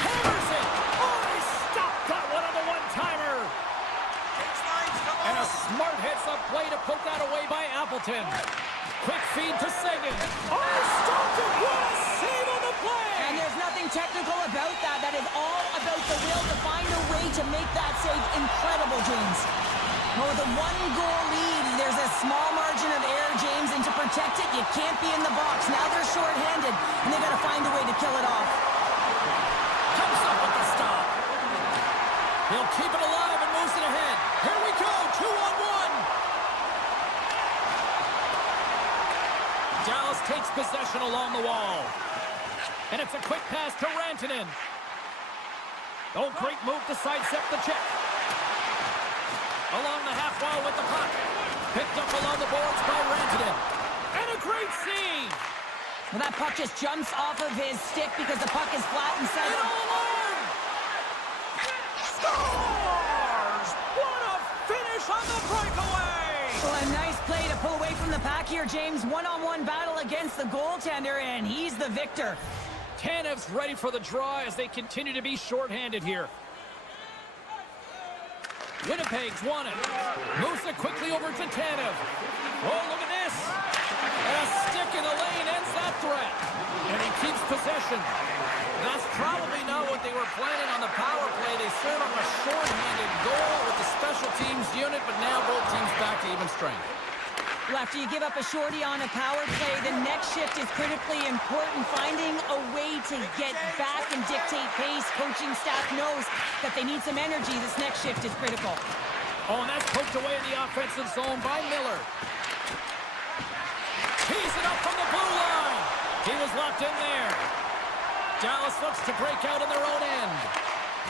Hammers it! Oh, he stopped that one on the one-timer! And a smart heads-up play to poke that away by Appleton. Quick feed to Seguin. Oh, stopped it! What a save on the play! And there's nothing technical about that. That is all about the will to find a way to make that save incredible, James. Well, with a one-goal lead, there's a small margin of error, James, and to protect it, you can't be in the box. Now they're short-handed, and they got to find a way to kill it off. Comes up with the stop. He'll keep it alive and moves it ahead. Here we go, 2-on-1. Dallas takes possession along the wall. And it's a quick pass to Rantanen. Oh, great move to sidestep the check. Along the half wall with the puck. Picked up along the boards by Rantanen. And a great save. Well, that puck just jumps off of his stick because the puck is flat and set. And all alone! Scores! What a finish on the breakaway! Well, a nice play to pull away from the pack here, James. One-on-one battle against the goaltender, and he's the victor. Tanev's ready for the draw as they continue to be shorthanded here. Winnipeg's won it. Moves it quickly over to Tanev. Oh, look at this. And a stick in the lane ends that threat. And he keeps possession. That's probably not what they were planning on the power play. They serve on a shorthanded goal with the special teams unit, but now both teams back to even strength. Well, after you give up a shorty on a power play, the next shift is critically important. Finding a way to get back and dictate pace. Coaching staff knows that they need some energy. This next shift is critical. Oh, and that's poked away in the offensive zone by Miller. Tees it up from the blue line. He was locked in there. Dallas looks to break out in their own end.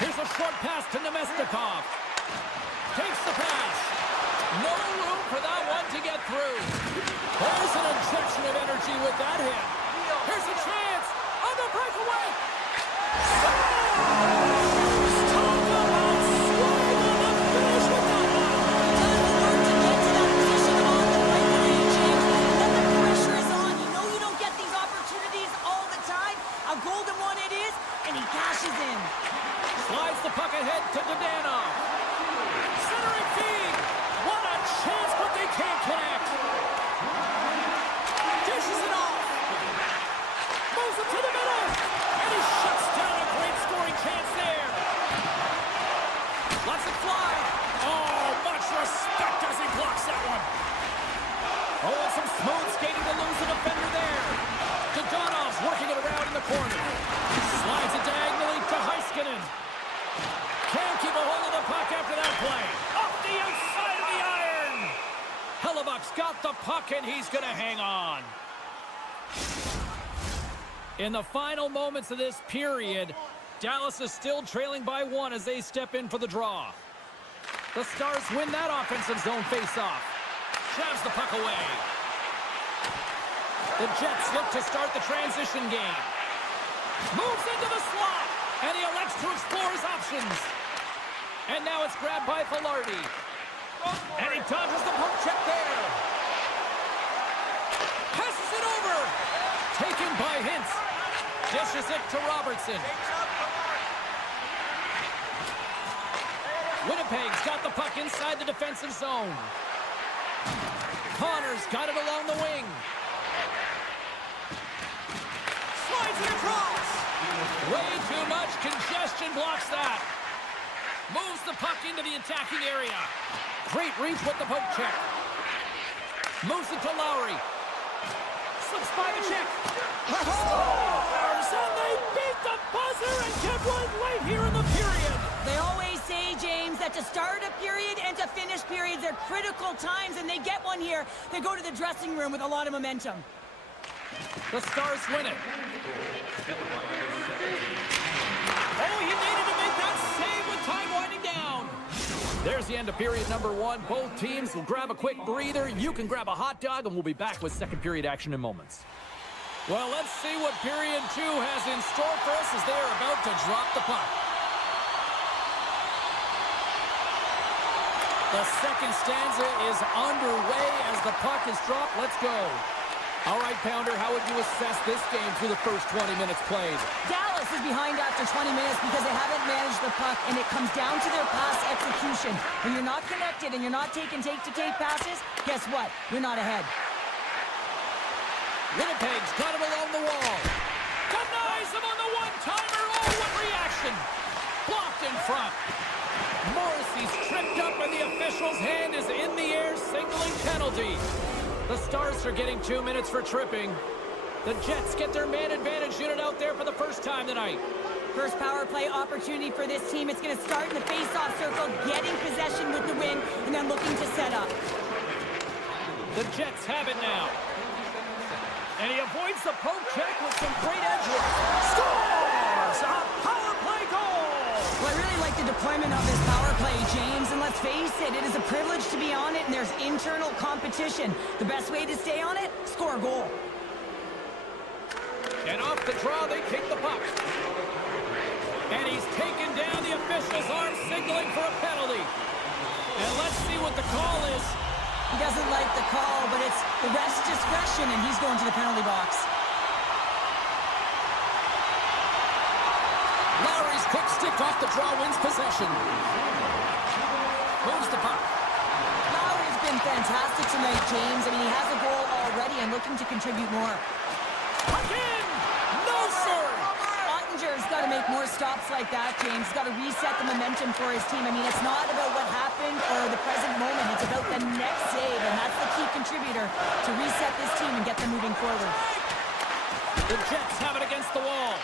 Here's a short pass to Nemestikov. Takes the pass. No room for that one to get through. There's an injection of energy with that hit. Here's a chance on the breakaway. Scores! Talk about swing on the finish with that one. Done the work to get to that position on the breakaway, James. When the pressure is on, you know you don't get these opportunities all the time. A golden one it is, and he cashes in. Slides the puck ahead to Dadonov. Centering feed. What a chance, but they can't connect. Dishes it off. Moves it to the middle. And he shuts down a great scoring chance there. Lets it fly. Oh, much respect as he blocks that one. Oh, and some smooth skating to lose the defender there. Dadonov's working it around in the corner. Slides it diagonally to Heiskanen. Can't keep a hold of the puck after that play. Off the outside of the iron. Starbuck's got the puck, and he's going to hang on. In the final moments of this period, Dallas is still trailing by 1 as they step in for the draw. The Stars win that offensive zone face-off. Shoves the puck away. The Jets look to start the transition game. Moves into the slot, and he elects to explore his options. And now it's grabbed by Velarde. And he dodges the poke check there. Passes it over. Taken by Hintz. Dishes it to Robertson. Winnipeg's got the puck inside the defensive zone. Connor's got it along the wing. Slides it across. Way too much congestion blocks that. Moves the puck into the attacking area. Great reach with the poke check. Moves it to Lowry. Slips by the check. Scores! And they beat the buzzer and get one right here in the period. They always say, James, that to start a period and to finish periods are critical times, and they get one here. They go to the dressing room with a lot of momentum. The Stars win it. Oh, he needed to make that save with time winding down. There's the end of period number 1. Both teams will grab a quick breather. You can grab a hot dog, and we'll be back with second period action in moments. Well, let's see what period 2 has in store for us as they are about to drop the puck. The second stanza is underway as the puck is dropped. Let's go. All right, Pounder, how would you assess this game through the first 20 minutes played? Dallas is behind after 20 minutes because they haven't managed the puck, and it comes down to their pass execution. When you're not connected and you're not taking tape-to-tape passes, guess what? You're not ahead. Winnipeg's got it along the wall. Denies him on the one-timer. Oh, what reaction. Blocked in front. Morrissey's tripped up, and the official's hand is in the air, signaling penalty. The Stars are getting 2 minutes for tripping. The Jets get their man advantage unit out there for the first time tonight. First power play opportunity for this team. It's going to start in the face-off circle, getting possession with the win, and then looking to set up. The Jets have it now. And he avoids the poke check with some great edge work. Scores! A power play goal! Well, I really like the deployment of this power play, James. And let's face it, it is a privilege to be on it, and there's internal competition. The best way to stay on it, score a goal. And off the draw, they kick the puck. And he's taken down the official's arm, signaling for a penalty. And let's see what the call is. He doesn't like the call, but it's the ref's discretion, and he's going to the penalty box. Lowry's quick stick off the draw wins possession. Moves the puck. Lowry's been fantastic tonight, James. I mean, he has a goal already and looking to contribute more. Puck in! No, sir! Ottinger's got to make more stops like that, James. He's got to reset the momentum for his team. I mean, it's not about what happened or the present moment. It's about the next save, and that's the key contributor to reset this team and get them moving forward. The Jets have it against the wall.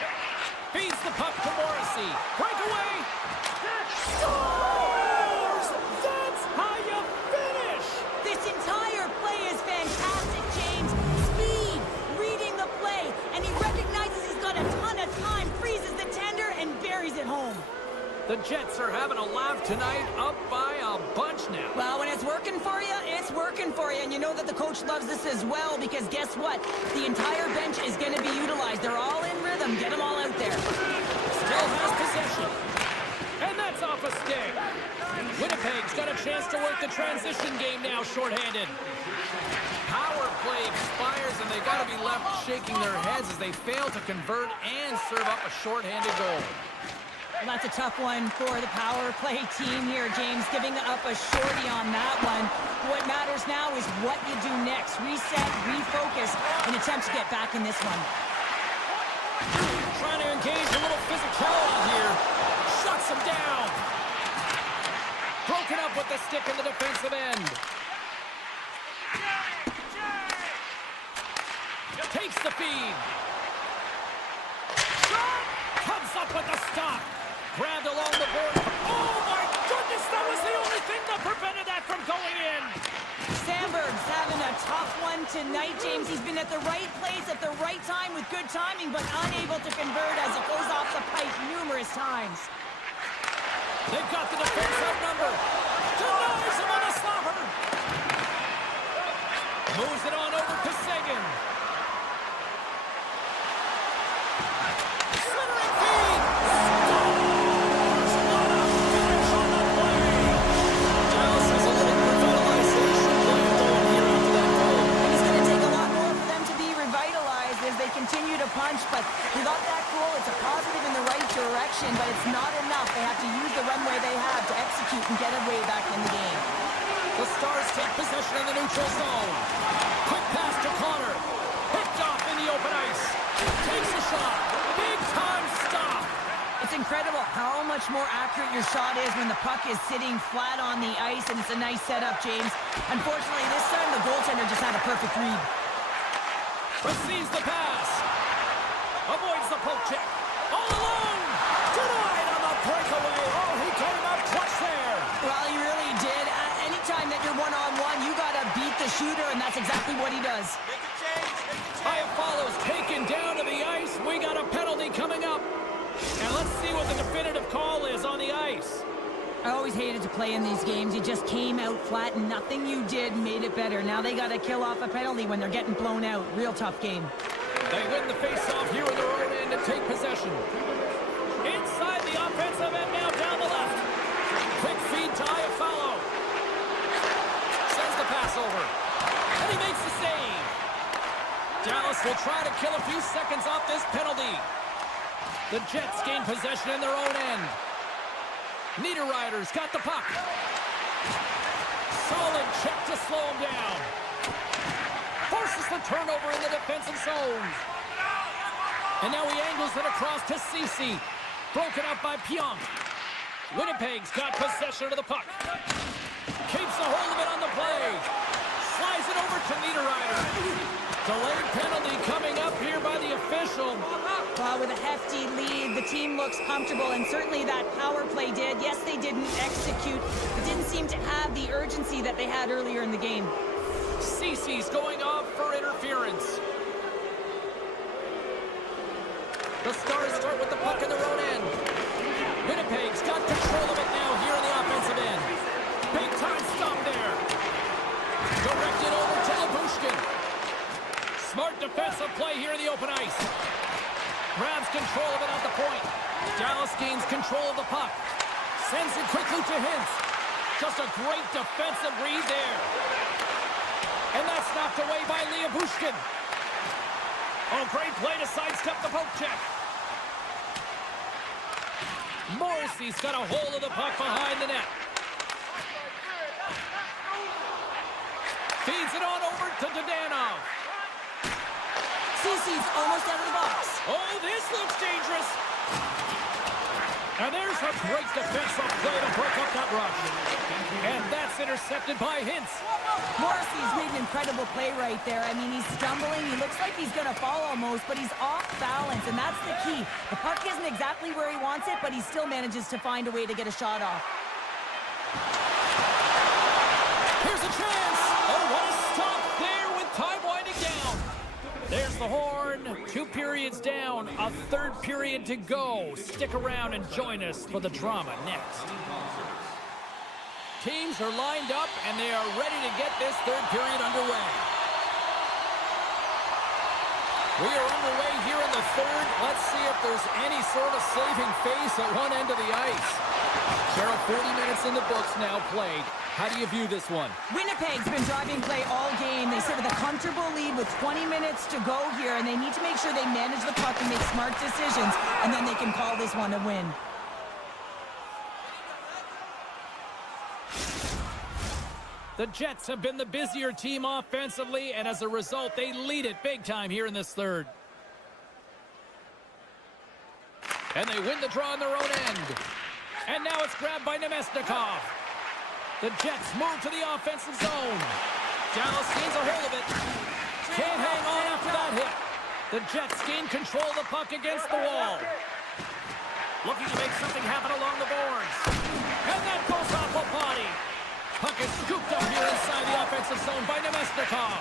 Feeds the puck to Morrissey. Breakaway! Scores! That's how you finish! This entire play is fantastic, James. Speed, reading the play, and he recognizes he's got a ton of time, freezes the tender, and buries it home. The Jets are having a laugh tonight, up by a bunch now. Well, when it's working for you, it's working for you. And you know that the coach loves this as well, because guess what? The entire bench is going to be utilized. They're all in rhythm. Get them all out there. Still has possession. And that's off a stick. Winnipeg's got a chance to work the transition game now, shorthanded. Power play expires, and they got to be left shaking their heads as they fail to convert and serve up a shorthanded goal. Well, that's a tough one for the power play team here, James, giving up a shorty on that one. What matters now is what you do next. Reset, refocus, and attempt to get back in this one. Trying to engage a little physicality here. Shuts him down. Broken up with the stick in the defensive end. Takes the feed. Shot! Comes up with the stop. Grabbed along the board. Oh, my goodness, that was the only thing that prevented that from going in. Sandberg's had tonight, James. He's been at the right place at the right time with good timing, but unable to convert as it goes off the pipe numerous times. They've got the defense outnumbered. Denies him on a stopper. Moves it on over to Sagan. Slithering feed. Scores! What a finish on the play. Dallas has a little revitalization plan going here after that goal. It's going to take a lot more for them to be revitalized as they continue to punch, but they got that goal. It's a positive in the right direction, but it's not enough. They have to use the runway they have to execute and get a way back in the game. The Stars take possession in the neutral zone. Quick pass to Connor. Picked off in the open ice. Takes a shot. Big time stop. It's incredible how much more accurate your shot is when the puck is sitting flat on the ice, and it's a nice setup, James. Unfortunately, this time the goaltender just had a perfect read. Receives the pass. Avoids the poke check. All alone. Denied on the breakaway. Oh, he came up clutch there. Well, he really did. Anytime that you're one-on-one, you got to beat the shooter, and that's exactly what he does. High follows taken down to the ice. We got a penalty coming up. And let's see what the definitive call is on the ice. I always hated to play in these games. You just came out flat, and nothing you did made it better. Now they got to kill off a penalty when they're getting blown out. Real tough game. They win the face-off here in their own end to take possession. Inside the offensive end now down the left. Quick feed to Iafallo. Sends the pass over. And he makes the save. Dallas will try to kill a few seconds off this penalty. The Jets gain possession in their own end. Niederreiter's got the puck. Solid check to slow him down. Forces the turnover in the defensive zone. And now he angles it across to Ceci. Broken up by Pionk. Winnipeg's got possession of the puck. Keeps a hold of it on the play. Slides it over to Niederreiter. Delayed penalty coming up here by the official. Well, with a hefty lead, the team looks comfortable, and certainly that power play did. Yes, they didn't execute. It didn't seem to have the urgency that they had earlier in the game. Ceci's going off for interference. The Stars start with the puck in their own end. Winnipeg's got control of it now here in the offensive end. Big time stop there. Directed over to Labushkin. Smart defensive play here in the open ice. Grabs control of it at the point. Dallas gains control of the puck. Sends it quickly to Hintz. Just a great defensive read there. And that's knocked away by Labushkin. Oh, great play to sidestep the poke check. Morrissey's got a hold of the puck behind the net. Feeds it on over to Dadonov. Ceci's almost out of the box. Oh, this looks dangerous. And there's a great defensive play to break up that rush. And that's intercepted by Hintz. Morrissey's made an incredible play right there. I mean, he's stumbling. He looks like he's going to fall almost, but he's off balance, and that's the key. The puck isn't exactly where he wants it, but he still manages to find a way to get a shot off. Here's a chance. Oh, what a stop there with time winding down. There's the horn. 2 periods down. A 3rd period to go. Stick around and join us for the drama next. Teams are lined up, and they are ready to get this 3rd period underway. We are underway here in the 3rd. Let's see if there's any sort of saving face at one end of the ice. Cheryl, 40 minutes in the books now played. How do you view this one? Winnipeg's been driving play all game. They sit with a comfortable lead with 20 minutes to go here, and they need to make sure they manage the puck and make smart decisions, and then they can call this one a win. The Jets have been the busier team offensively, and as a result, they lead it big time here in this 3rd. And they win the draw in their own end. And now it's grabbed by Nemesnikov. The Jets move to the offensive zone. Dallas gains a hold of it. Can't hang on after that hit. The Jets gain control of the puck against the wall. Looking to make something happen along the boards. And that goes off a body. Puck is scooped up here inside the offensive zone by Nemesnikov.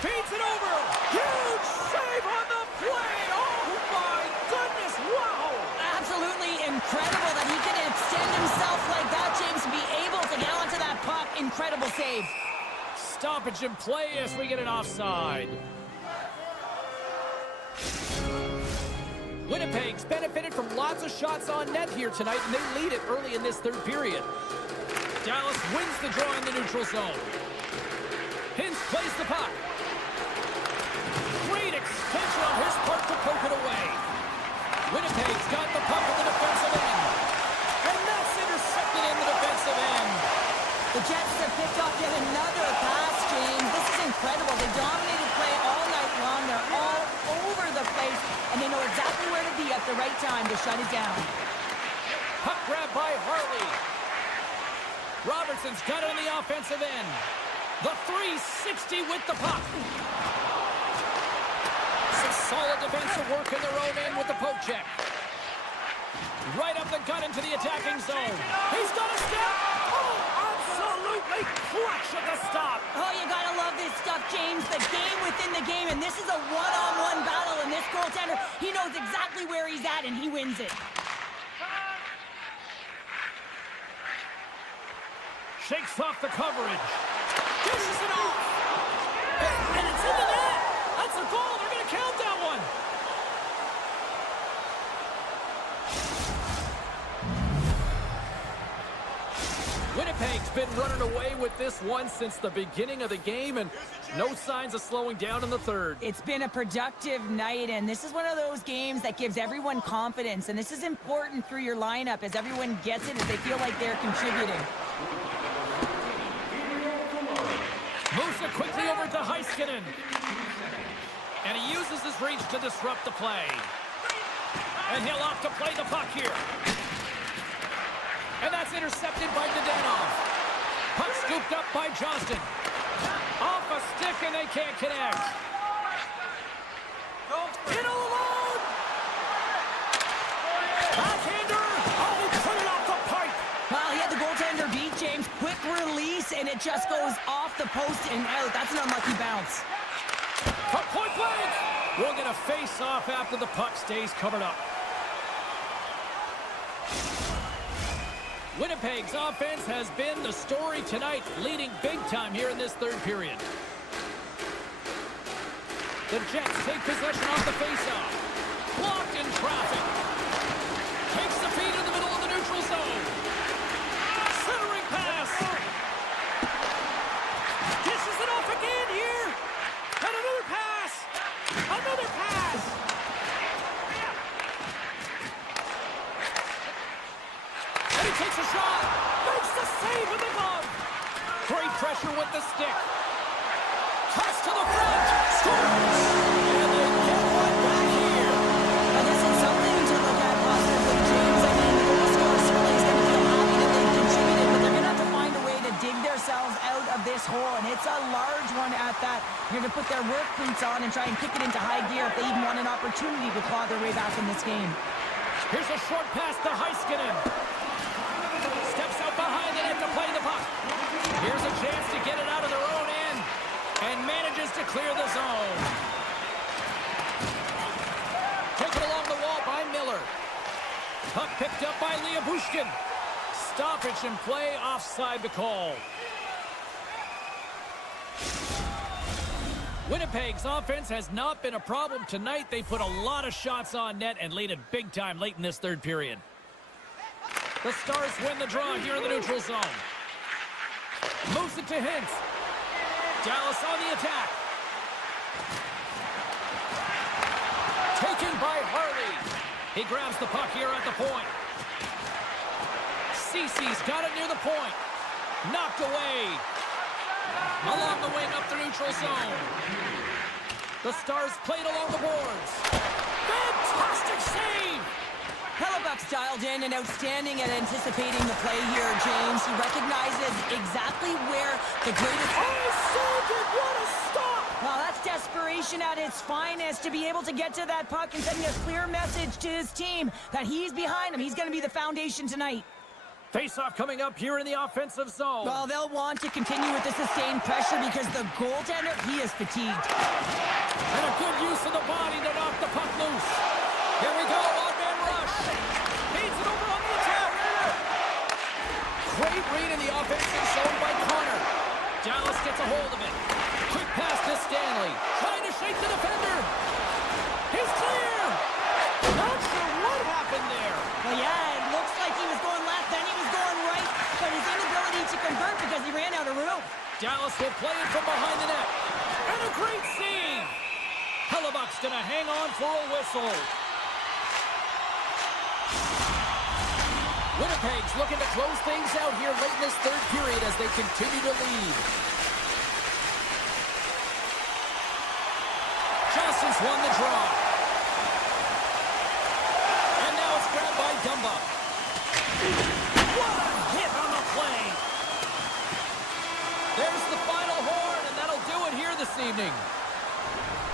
Feeds it over. Huge save on the play. Oh, my goodness. Wow. Absolutely incredible that he can extend himself like that, James, to be able to get onto that puck. Incredible save. Stoppage in play as we get an offside. Winnipeg's benefited from lots of shots on net here tonight, and they lead it early in this third period. Dallas wins the draw in the neutral zone. Hintz plays the puck. Great extension on his part to poke it away. Winnipeg's got the puck in the defensive end. And that's intercepted in the defensive end. The Jets have picked off yet another pass, James. This is incredible. They dominated play all night long. They're all over the place, and they know exactly where to be at the right time to shut it down. Puck grab by Harley. Robertson's got it on the offensive end. The 360 with the puck. Some solid defensive work in their own end with the poke check. Right up the gut into the attacking zone. He's got a step. Oh, absolutely clutch at the stop. Oh, you gotta love this stuff, James. The game within the game, and this is a one-on-one battle, and this goaltender, he knows exactly where he's at, and he wins it. Shakes off the coverage. Dishes it off. And it's in the net. That's a goal. They're going to count that one. Winnipeg's been running away with this one since the beginning of the game, and no signs of slowing down in the third. It's been a productive night, and this is one of those games that gives everyone confidence, and this is important through your lineup as everyone gets it, as they feel like they're contributing. Moves it quickly over to Heiskanen. And he uses his reach to disrupt the play. And he'll opt to play the puck here. And that's intercepted by Nedanov. Puck scooped up by Johnston. Off a stick, and they can't connect. In alone! Backhander! Oh, he put it off the pipe! Well, he had the goaltender beat, James. Quick release, and it just goes off the post and out. That's an unlucky bounce. From point blank! We'll get a face-off after the puck stays covered up. Winnipeg's offense has been the story tonight, leading big time here in this third period. The Jets take possession off the face-off. Blocked in traffic. Takes the feed in the middle of the neutral zone. Centering pass. Dishes it off again here. And another pass. Another pass. And he takes a shot. Makes the save with the glove. Great pressure with the stick. Toss to the front. Scores. And they get one back here. Now, this is something to look at positively, James. I mean, the goal scorer certainly is going to feel happy that they've contributed, but they're going to have to find a way to dig themselves out of this hole, and it's a large one at that. They're going to put their work boots on and try and kick it into high gear if they even want an opportunity to claw their way back in this game. Here's a short pass to Heiskanen. Steps out behind the net to play the puck. Here's a chance to get it out of their own end and manages to clear the zone. Taken along the wall by Miller. Puck picked up by Liabushkin. Stoppage in play, offside to call. Winnipeg's offense has not been a problem tonight. They put a lot of shots on net and lead it big time late in this third period. The Stars win the draw here in the neutral zone. Moves it to Hintz. Dallas on the attack. Taken by Harley. He grabs the puck here at the point. Cece's got it near the point. Knocked away. Along the wing up the neutral zone. The Stars played along the boards. Fantastic save! Hellebuck's dialed in and outstanding at anticipating the play here, James. He recognizes exactly where the greatest... Oh, saved it! What a stop! Well, that's desperation at its finest, to be able to get to that puck and sending a clear message to his team that he's behind him. He's going to be the foundation tonight. Face-off coming up here in the offensive zone. Well, they'll want to continue with the sustained pressure because the goaltender, he is fatigued. And a good use of the body to knock the puck loose. Here we go, one-man rush. Feeds it over on the attack. Great read in the offensive zone by Connor. Dallas gets a hold of it. Quick pass to Stanley. Trying to shake the defender. He's clear. Not sure what happened there. Well, yeah, it looks like he was going left, then he was going right, but his inability to convert because he ran out of room. Dallas will play it from behind the net. And a great save. Hellebuck's going to hang on for a whistle. Winnipeg's looking to close things out here late in this third period as they continue to lead. Johnson's won the draw. And now it's grabbed by Dumba. What a hit on the play. There's the final horn, and that'll do it here this evening.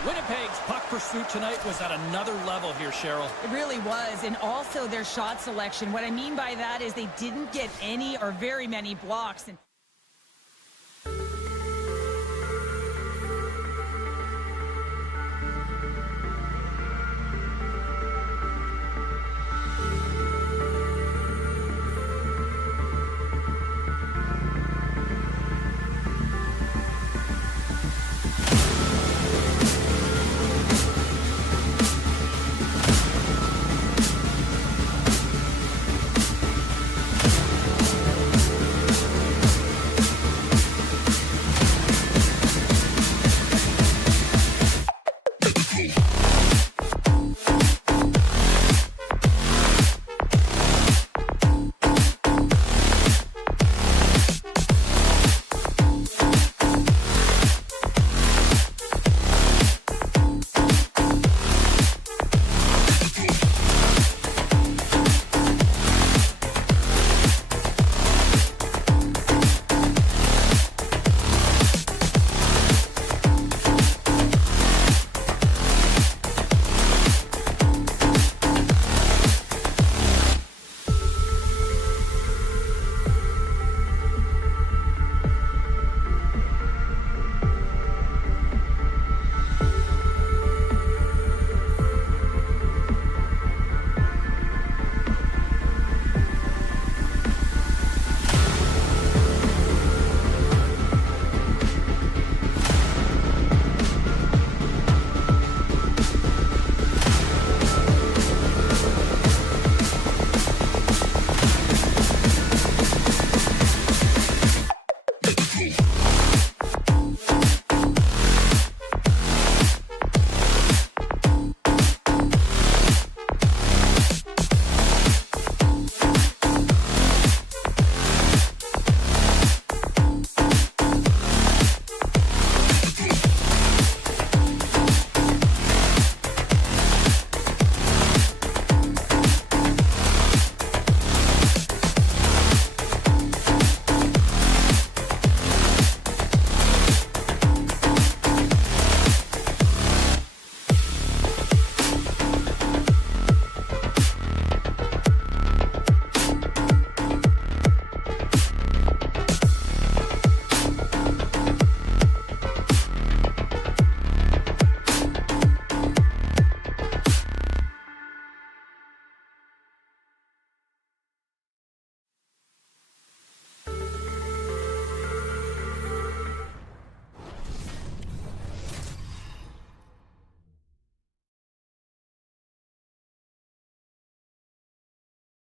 Winnipeg's puck pursuit tonight was at another level here, Cheryl. It really was, and also their shot selection. What I mean by that is they didn't get any or very many blocks. And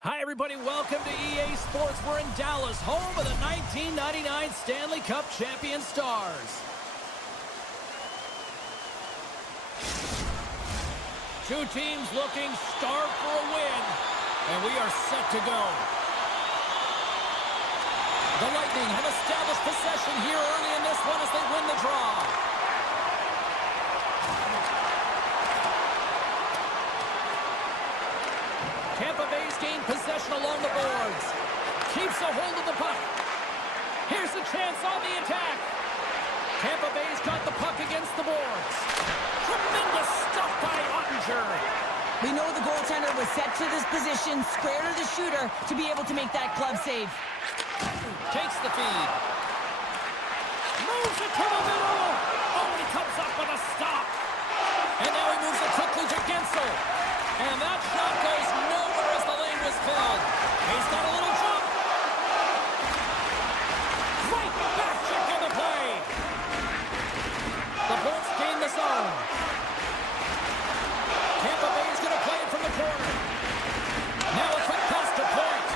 Hi, everybody. Welcome to EA Sports. We're in Dallas, home of the 1999 Stanley Cup champion Stars. Two teams looking starved for a win, and we are set to go. The Lightning have established possession here early in this one as they win the draw. Tampa Bay's gained possession along the boards. Keeps a hold of the puck. Here's a chance on the attack. Tampa Bay's got the puck against the boards. Tremendous stuff by Ottinger. We know the goaltender was set to this position, square to the shooter, to be able to make that glove save. Takes the feed. Moves it to the middle. Oh, and he comes up with a stop. And now he moves it quickly to Gensel. And that shot goes nowhere as the lane was filled. He's got a little jump. Right back check on the play. The Bolts gain the zone. Tampa Bay is going to play it from the corner. Now a quick pass to Point.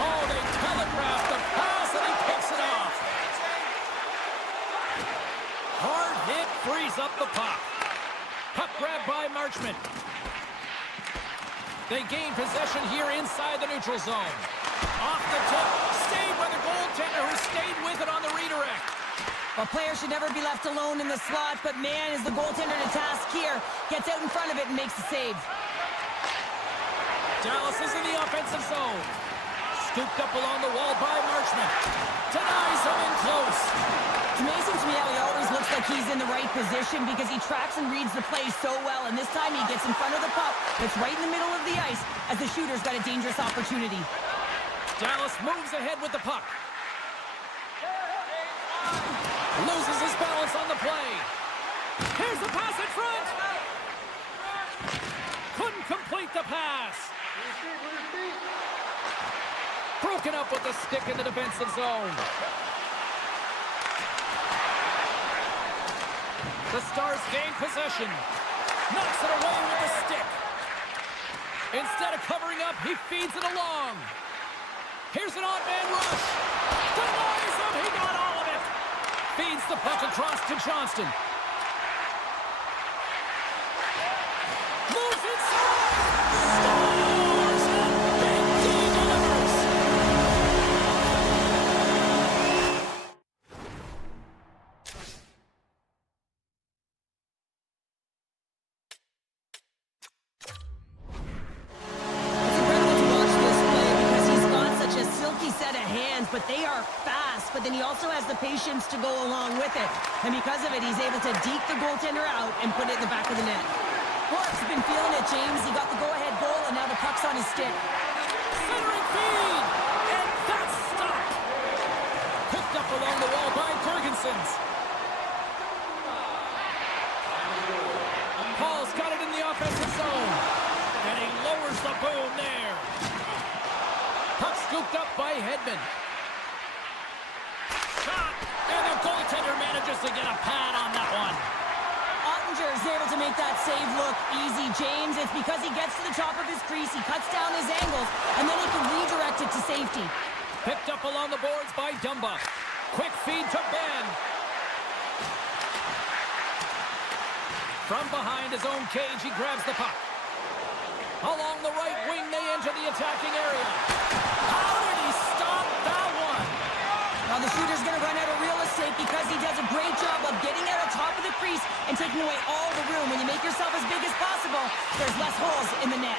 Oh, they telegraphed the pass and he picks it off. Hard hit frees up the puck. Puck grab by Marchment. They gain possession here inside the neutral zone. Off the tip, stayed by the goaltender who stayed with it on the redirect. A player should never be left alone in the slot, but man, is the goaltender to task here. Gets out in front of it and makes the save. Dallas is in the offensive zone. Scooped up along the wall by Marchment. Denies him in close. It's amazing to me how he always looks like he's in the right position because he tracks and reads the play so well, and this time he gets in front of the puck that's right in the middle of the ice as the shooter's got a dangerous opportunity. Dallas moves ahead with the puck. Loses his balance on the play. Here's the pass in front. Couldn't complete the pass. Broken up with the stick in the defensive zone. The Stars gain possession. Knocks it away with the stick. Instead of covering up, he feeds it along. Here's an odd man rush. Denies him. He got all of it. Feeds the puck across to Johnston. Moves inside. Stars and Big D delivers. It's incredible to watch this play because he's got such a silky set of hands, but they are fast, but then he also has the patience to go along with it. And because of it, he's able to deke the goaltender out and put it in the back of the net. Clark's been feeling it, James. He got the go-ahead goal, and now the puck's on his stick. Centering feed. And that's stopped. Picked up along the wall by Jorgensen's. Paul's got it in the offensive zone. And he lowers the boom there. Puck scooped up by Hedman. Shot. And the goaltender manages to get a pad on that one. Ottinger is able to make that save look easy, James. It's because he gets to the top of his crease, he cuts down his angles, and then he can redirect it to safety. Picked up along the boards by Dumba. Quick feed to Ben. From behind his own cage, he grabs the puck. Along the right wing, they enter the attacking area. How did he stop that one? Now the shooter's going to run out of real estate because he does a great job of getting out on top of the crease and taking away all the room. When you make yourself as big as possible, there's less holes in the net.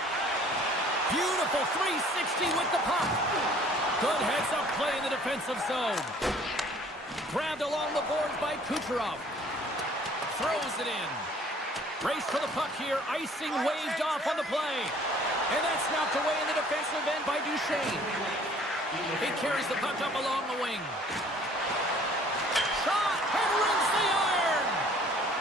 Beautiful 360 with the puck. Good heads-up play in the defensive zone. Grabbed along the boards by Kucherov. Throws it in. Race for the puck here. Icing waved off on the play. And that's knocked away in the defensive end by Duchesne. He carries the puck up along the wing. Shot and rings the iron.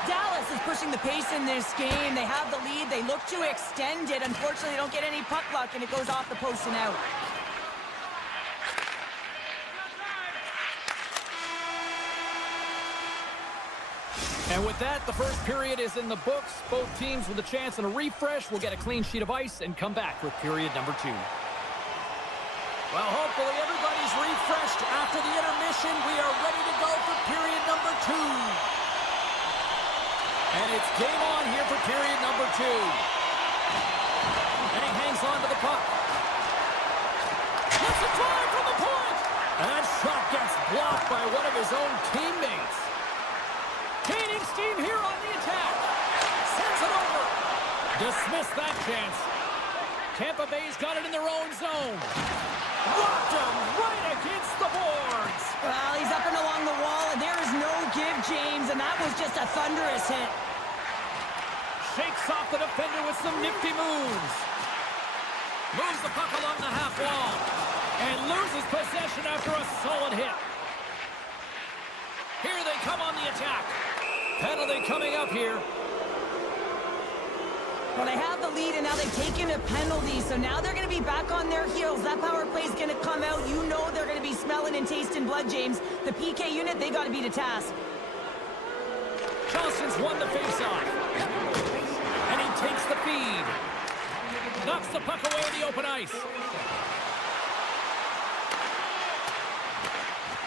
Dallas is pushing the pace in this game. They have the lead. They look to extend it. Unfortunately, they don't get any puck luck, and it goes off the post and out. And with that, the first period is in the books. Both teams with a chance and a refresh will get a clean sheet of ice and come back with period number 2. Well, hopefully everybody's refreshed after the intermission. We are ready to go for period number 2. And it's game on here for period number 2. And he hangs on to the puck. Let's a drive from the point. And that shot gets blocked by one of his own teammates. Gaining steam here on the attack. Sends it over. Dismissed that chance. Tampa Bay's got it in their own zone. Rocked him right against the boards. Well, he's up and along the wall, and there is no give, James, and that was just a thunderous hit. shakes off the defender with some nifty moves. Moves the puck along the half wall. And loses possession after a solid hit. Here they come on the attack. Penalty coming up here. Well, they have the lead, and now they've taken a penalty, so now they're going to be back on their heels. That power play is going to come out. You know they're going to be smelling and tasting blood, James. The PK unit, they got to beat a task. Johnson's won the faceoff. And he takes the feed. Knocks the puck away in the open ice.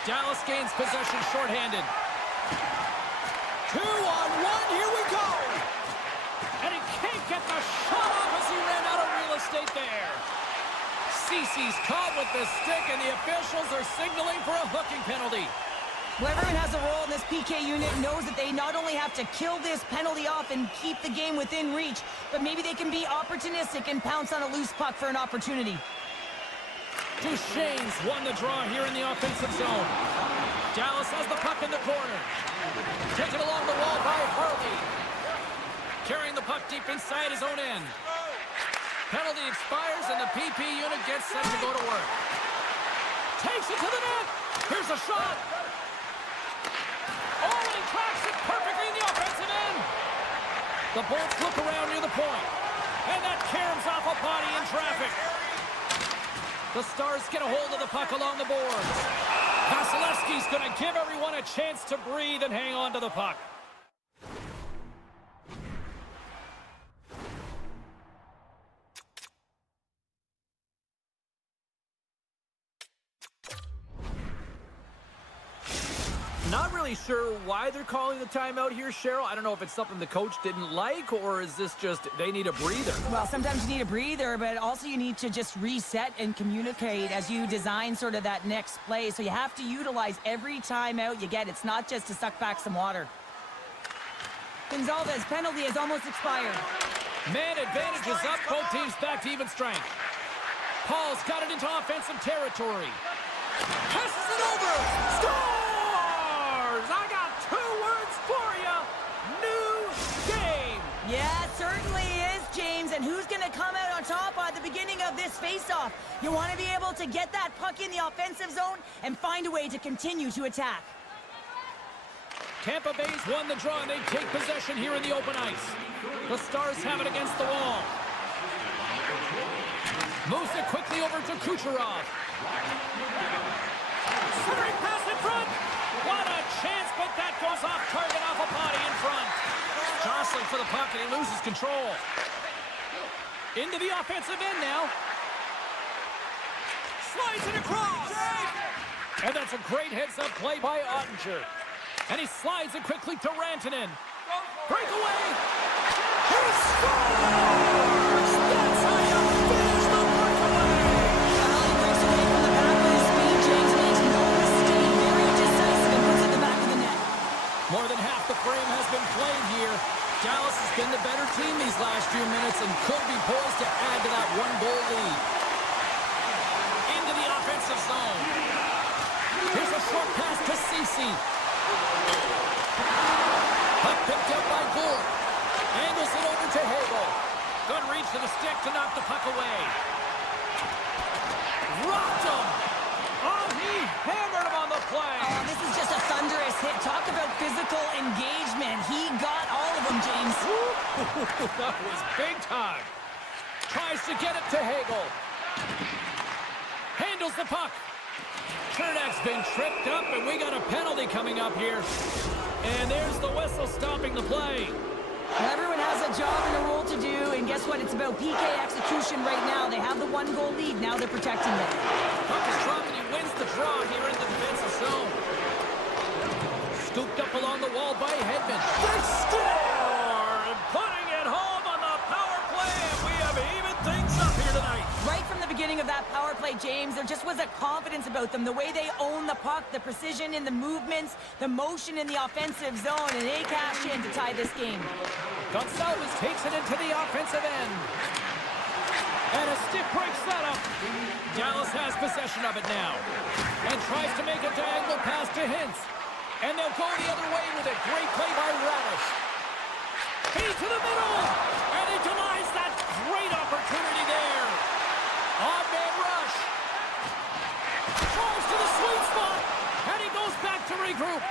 Dallas gains possession shorthanded. 2-on-1, here we go! And he can't get the shot off as he ran out of real estate there. Cece's caught with the stick, and the officials are signaling for a hooking penalty. Well, everyone has a role in this PK unit, knows that they not only have to kill this penalty off and keep the game within reach, but maybe they can be opportunistic and pounce on a loose puck for an opportunity. Duchesne's won the draw here in the offensive zone. Dallas has the puck in the corner. Taken along the wall by Harley. Carrying the puck deep inside his own end. Penalty expires and the PP unit gets set to go to work. Takes it to the net. Here's a shot. Oh, and he tracks it perfectly in the offensive end. The Bolts look around near the point. And that caroms off a body in traffic. The Stars get a hold of the puck along the boards. Vasilevsky's going to give everyone a chance to breathe and hang on to the puck. Not really sure why they're calling the timeout here, Cheryl. I don't know if it's something the coach didn't like, or is this just they need a breather? Well, sometimes you need a breather, but also you need to just reset and communicate as you design sort of that next play. So you have to utilize every timeout you get. It's not just to suck back some water. Gonzalez, penalty has almost expired. Man advantage is up. Both teams back to even strength. Paul's got it into offensive territory. Passes it over. Scores! I got 2 words for you. New game. Yeah, it certainly is, James. And who's going to come out on top at the beginning of this face-off? You want to be able to get that puck in the offensive zone and find a way to continue to attack. Tampa Bay's won the draw, and they take possession here in the open ice. The Stars have it against the wall. Moves it quickly over to Kucherov. Centering pass in front. What a chance, but that goes off target off a body in front. Jostling for the puck, and he loses control. Into the offensive end now. Slides it across. And that's a great heads-up play by Ottinger. And he slides it quickly to Rantanen. Breakaway. He scores! That's how you finish the breakaway. Well, he breaks away from the back with his speed. James makes no mistake. Very decisive and puts it in the back of the net. More than half the frame has been played here. Dallas has been the better team these last few minutes and could be poised to add to that 1-goal lead. Into the offensive zone. Here's a short pass to Cece. Puck picked up by Gould. Angles it over to Hagel. Good reach to the stick to knock the puck away. Rocked him. Oh, he hammered him on the play. Oh, this is just a thunderous hit. Talk about physical engagement. He got all of them, James. That was big time. Tries to get it to Hagel. Handles the puck. Chernak's been tripped up, and we got a penalty coming up here. And there's the whistle stopping the play. Well, everyone has a job and a role to do, and guess what? It's about PK execution right now. They have the 1-goal lead. Now they're protecting it. Puck is dropped, and he wins the draw here in the defensive zone. Scooped up along the wall by Hedman. They score! And putting it home on the power play, and we have even things up here tonight. Right from the beginning of that power play, James, there just was a confidence about them. The way they own the puck, the precision in the movements, the motion in the offensive zone, and they cash in to tie this game. Gonzalez takes it into the offensive end. And a stiff break setup. Dallas has possession of it now. And tries to make a diagonal pass to Hintz. And they'll go the other way with a great play by Radish. He's to the middle, and he denies that great opportunity there. Odd man rush. Drives to the sweet spot, and he goes back to regroup.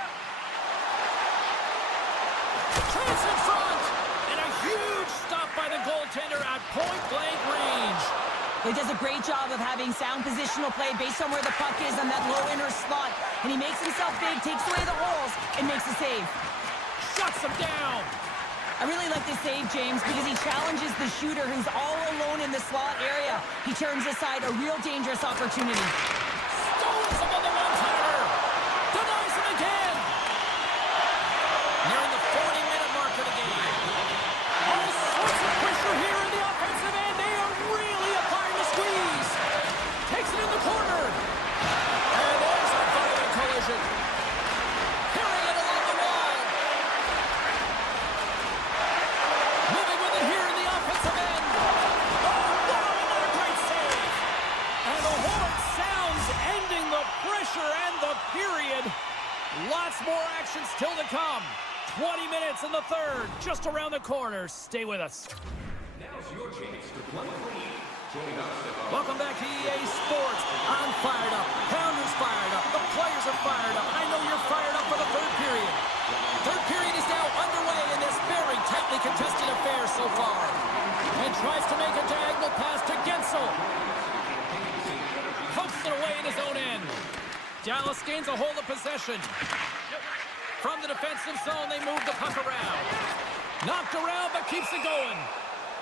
Chance in front, and a huge stop by the goaltender at point-blank range. He does a great job of having sound positional play based on where the puck is on that low inner slot. And he makes himself big, takes away the holes, and makes a save. Shuts him down. I really like this save, James, because he challenges the shooter who's all alone in the slot area. He turns aside a real dangerous opportunity. Stones him on the one-timer. Denies him again. Nearing the 40-minute mark of the game. All sorts of pressure here in the offensive end. They are really applying the squeeze. Takes it in the corner. And there's a violent collision. Carrying it along the wall. Moving with it here in the offensive end. Oh, wow, another great save. And the horn sounds, ending the pressure and the period. Lots more action still to come. 20 minutes in the third, just around the corner. Stay with us. Now's your chance to play clean. Join us. Welcome back to EA Sports. I'm fired up. Pounder's fired up. The players are fired up. I know you're fired up for the third period. Third period is now underway in this very tightly contested affair so far. And tries to make a diagonal pass to Gensel. Pokes it away in his own end. Dallas gains a hold of possession. From the defensive zone, they move the puck around. Knocked around, but keeps it going.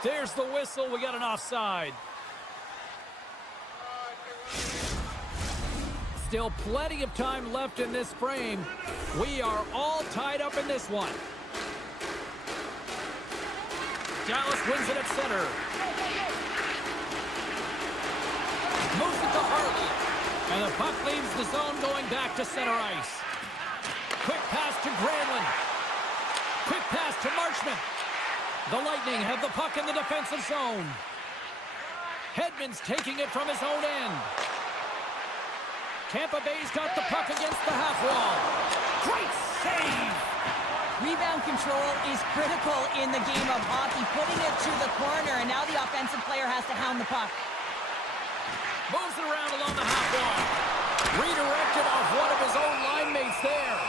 There's the whistle. We got an offside. Still plenty of time left in this frame. We are all tied up in this one. Dallas wins it at center. Moves it to Harley. And the puck leaves the zone going back to center ice. Quick pass to Granlund. Quick pass to Marchment. The Lightning have the puck in the defensive zone. Hedman's taking it from his own end. Tampa Bay's got the puck against the half wall. Great save! Rebound control is critical in the game of hockey, putting it to the corner, and now the offensive player has to hound the puck. Moves it around along the half wall. Redirected off one of his own line mates there.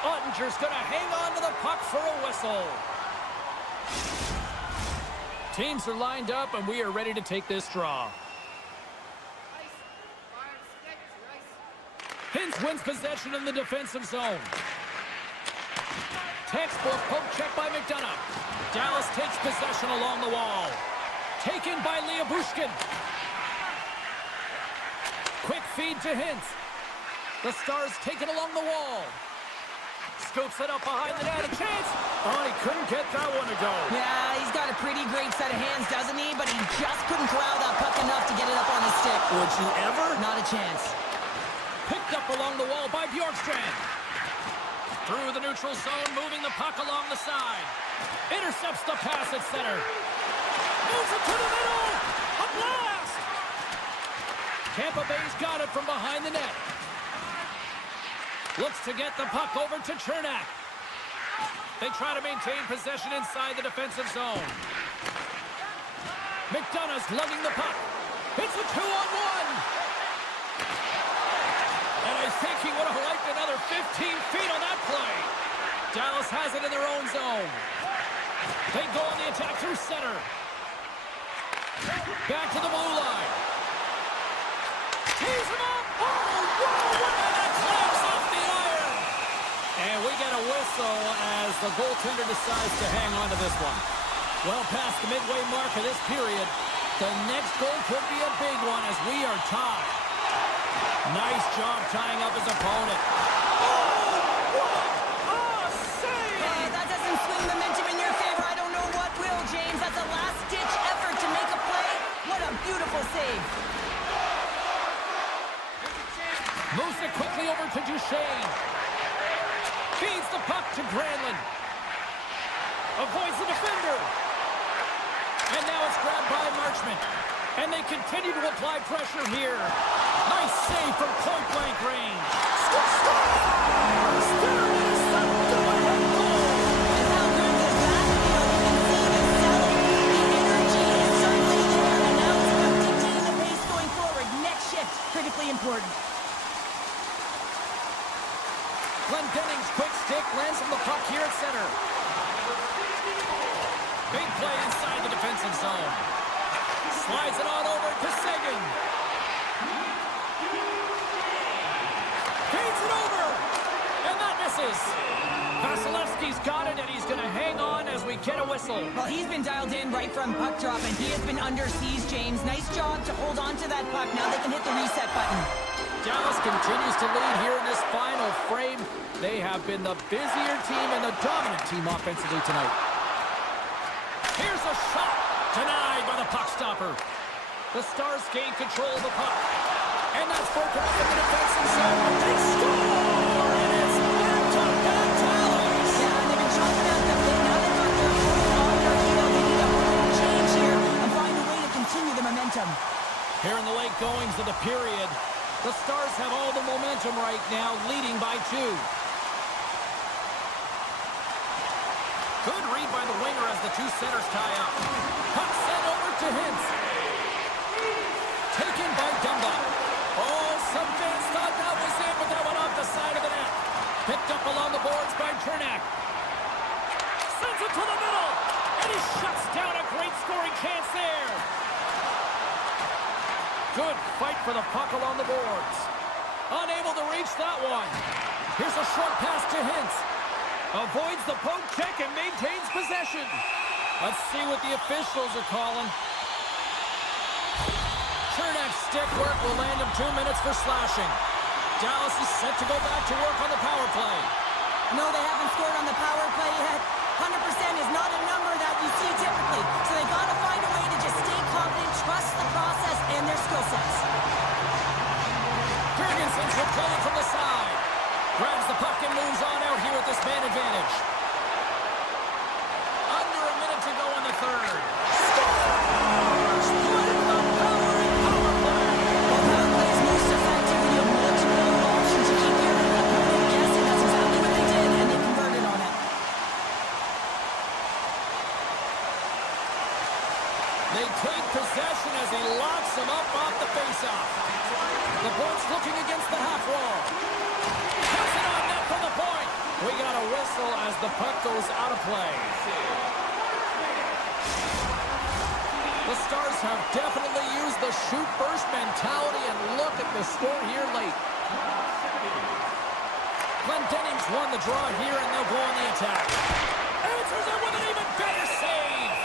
Ottinger's going to hang on to the puck for a whistle. Teams are lined up, and we are ready to take this draw. Hintz wins possession in the defensive zone. Textbook poke check by McDonough. Dallas takes possession along the wall. Taken by Bushkin. Quick feed to Hintz. The Stars take it along the wall. Scoops it up behind the net. A chance. Oh, he couldn't get that one to go. Yeah, he's got a pretty great set of hands, doesn't he? But he just couldn't corral that puck enough to get it up on his stick. Would you ever? Not a chance. Picked up along the wall by Bjorkstrand. Through the neutral zone, moving the puck along the side. Intercepts the pass at center. Moves it to the middle. A blast! Tampa Bay's got it from behind the net. Looks to get the puck over to Chernak. They try to maintain possession inside the defensive zone. McDonough's lugging the puck. It's a 2-on-1. And I think he would have liked another 15 feet on that play. Dallas has it in their own zone. They go on the attack through center. Back to the blue line. Tees him up. Oh, whoa, and that clamps off the iron. And we get a whistle as the goaltender decides to hang on to this one. Well past the midway mark of this period, the next goal could be a big one as we are tied. Nice job tying up his opponent. Oh, what a save! That doesn't swing momentum in your favor. I don't know what will, James. That's a last-ditch effort to make a play. What a beautiful save. Moves it quickly over to Duchesne. Feeds the puck to Granlund. Avoids the defender. And now it's grabbed by Marchment. And they continue to apply pressure here. Nice save from point-blank range. Scores! There it is! The go-ahead goal! And how good does that feel? Glendening's quick stick lands on the puck here at center. Big play inside the defensive zone. Slides it on over to Seguin. Feeds it over. And that misses. Vasilevsky's got it, and he's going to hang on as we get a whistle. Well, he's been dialed in right from puck drop, and he has been under siege, James. Nice job to hold on to that puck. Now they can hit the reset button. Dallas continues to lead here in this final frame. They have been the busier team and the dominant team offensively tonight. Here's a shot. Denied by the puck stopper. The Stars gain control of the puck. And that's broken up in the defensive zone. They score! And it's back to back tallies. Yeah, and they've been chopping out the bit. Now they've got their foot on their heel. They need a home change here and find a way to continue the momentum. Here in the late goings of the period, the Stars have all the momentum right now, leading by 2. Good read by the winger as the 2 centers tie up. Puck sent over to Hintz. Taken by Dumba. Oh, some fans thought that was it, but that went off the side of the net. Picked up along the boards by Chernak. Sends it to the middle, and he shuts down a great scoring chance there. Good fight for the puck along the boards. Unable to reach that one. Here's a short pass to Hintz. Avoids the poke check and maintains possession. Let's see what the officials are calling. Chernak's stick work will land him 2 minutes for slashing. Dallas is set to go back to work on the power play. No, they haven't scored on the power play yet. 100% is not a number that you see typically. So they got to find a way to just stay confident, trust the process and their skill sets. Jurgensen's replaying from the side. Grabs the puck and moves on out here with this man advantage. Under a minute to go in the third. Scores! Putting the power in power play. Well, power play is most effective when you have multiple options to keep your opponent guessing. That's exactly what they did, and they converted on it. They take possession as he locks him up off the faceoff. The Bolts looking against the half wall. Puts it on net from the point. We got a whistle as the puck goes out of play. The Stars have definitely used the shoot-first mentality, and look at the score here late. Glendening's won the draw here, and they'll go on the attack. Answers it with an even better save.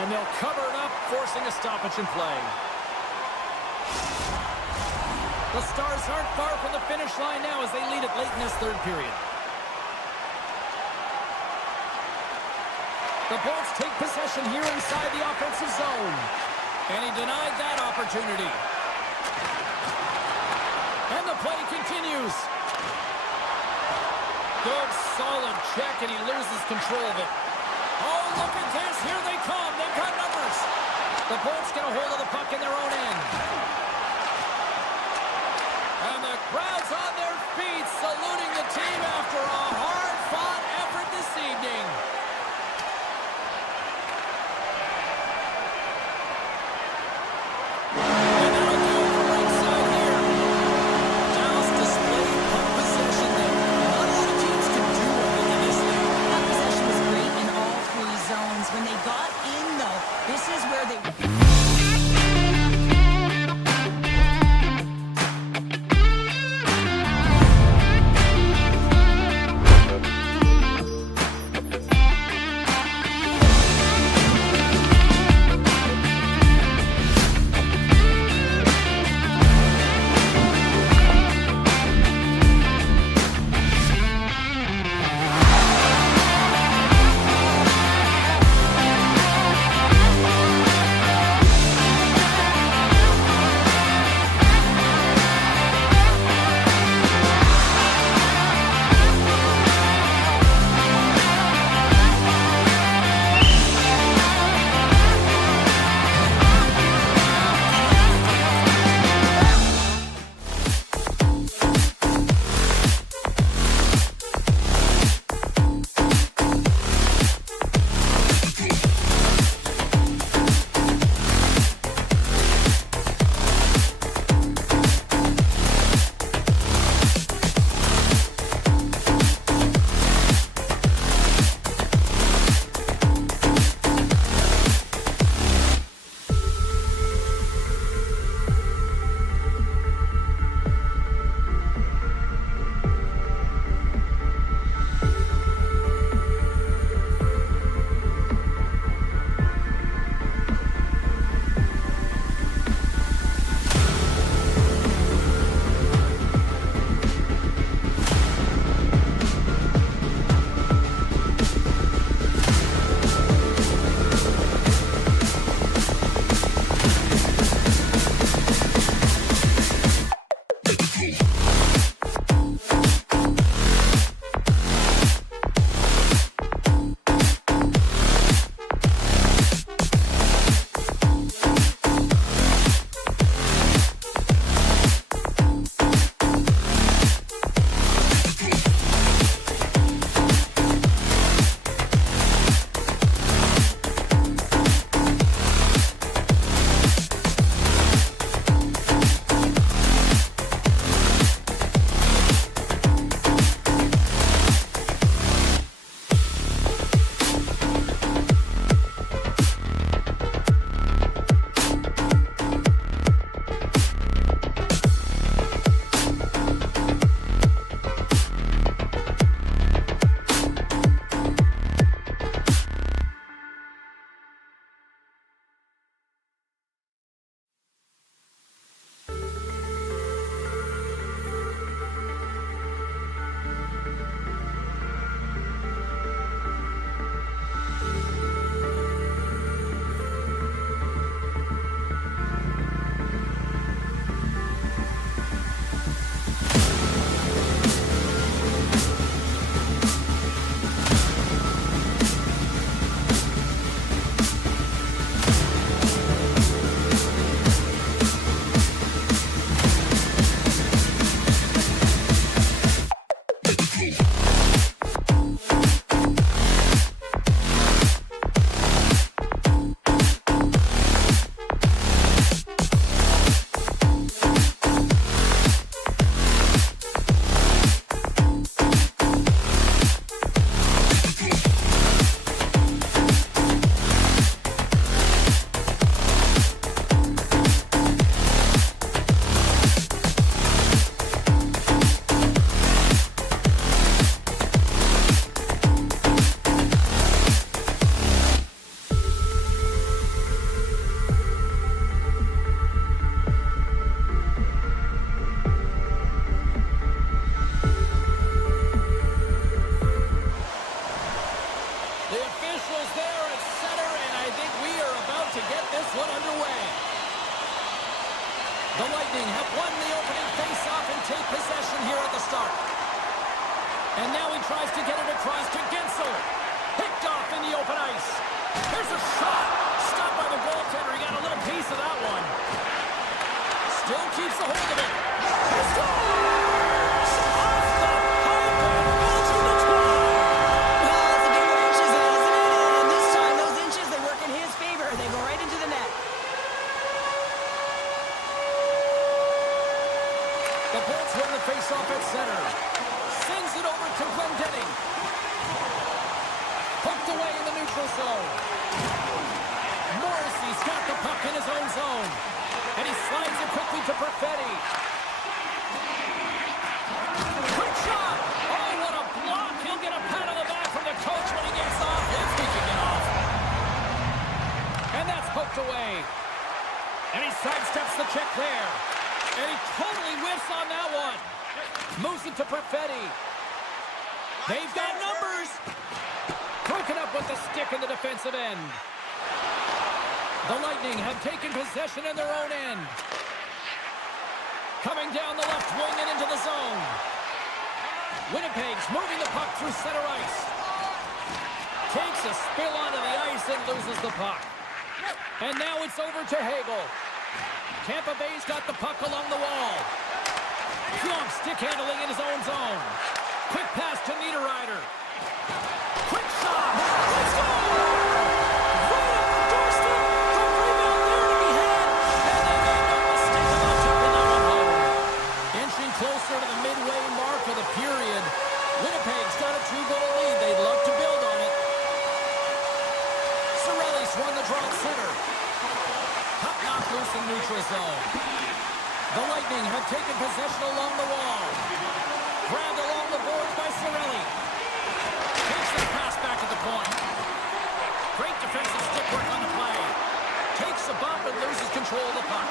And they'll cover it up, forcing a stoppage in play. The Stars aren't far from the finish line now as they lead it late in this third period. The Bolts take possession here inside the offensive zone. And he denied that opportunity. And the play continues. Good, solid check, and he loses control of it. Oh, look at this. Here they come. They've got numbers. The Bolts get a hold of the puck in their own end. And the crowd's on their feet, saluting the team after a hard-fought effort this evening. And that'll do it for ringside here. Dallas displayed puck possession there. Not a lot of teams can do it in this league. That possession was great in all 3 zones. When they got in, though, this is where they... And now he tries to get it across to Gensel. Picked off in the open ice. There's a shot. Stopped by the goaltender. He got a little piece of that one. Still keeps a hold of it. He scores! Off the pipe and goes to the top. Well, it's a game of inches, isn't it? And this time, those inches, they work in his favor. They go right into the net. The Bolts win the faceoff at center. Sends it over to Glendening. Poked away in the neutral zone. Morrissey's got the puck in his own zone. And he slides it quickly to Perfetti. Quick shot! Oh, what a block! He'll get a pat on the back from the coach when he gets off, if he can get off. And that's poked away. And he sidesteps the check there. And he totally whiffs on that one. Moves it to Perfetti. They've got numbers. Broken up with the stick in the defensive end. The Lightning have taken possession in their own end. Coming down the left wing and into the zone. Winnipeg's moving the puck through center ice. Takes a spill onto the ice and loses the puck. And now it's over to Hagel. Tampa Bay's got the puck along the wall. Strong stick handling in his own zone. Quick pass to Niederreiter. Quick shot. Let's go! Right on the doorstep. The rebound there to be had. And they made no mistake about taking that one home. Inching closer to the midway mark of the period. Winnipeg's got a 2-goal lead. They'd love to build on it. Cirelli's won the draw at center. Puck knocked loose in neutral zone. The Lightning have taken possession along the wall. Grabbed along the boards by Cirelli. Takes the pass back at the point. Great defensive stick work on the play. Takes a bump and loses control of the puck.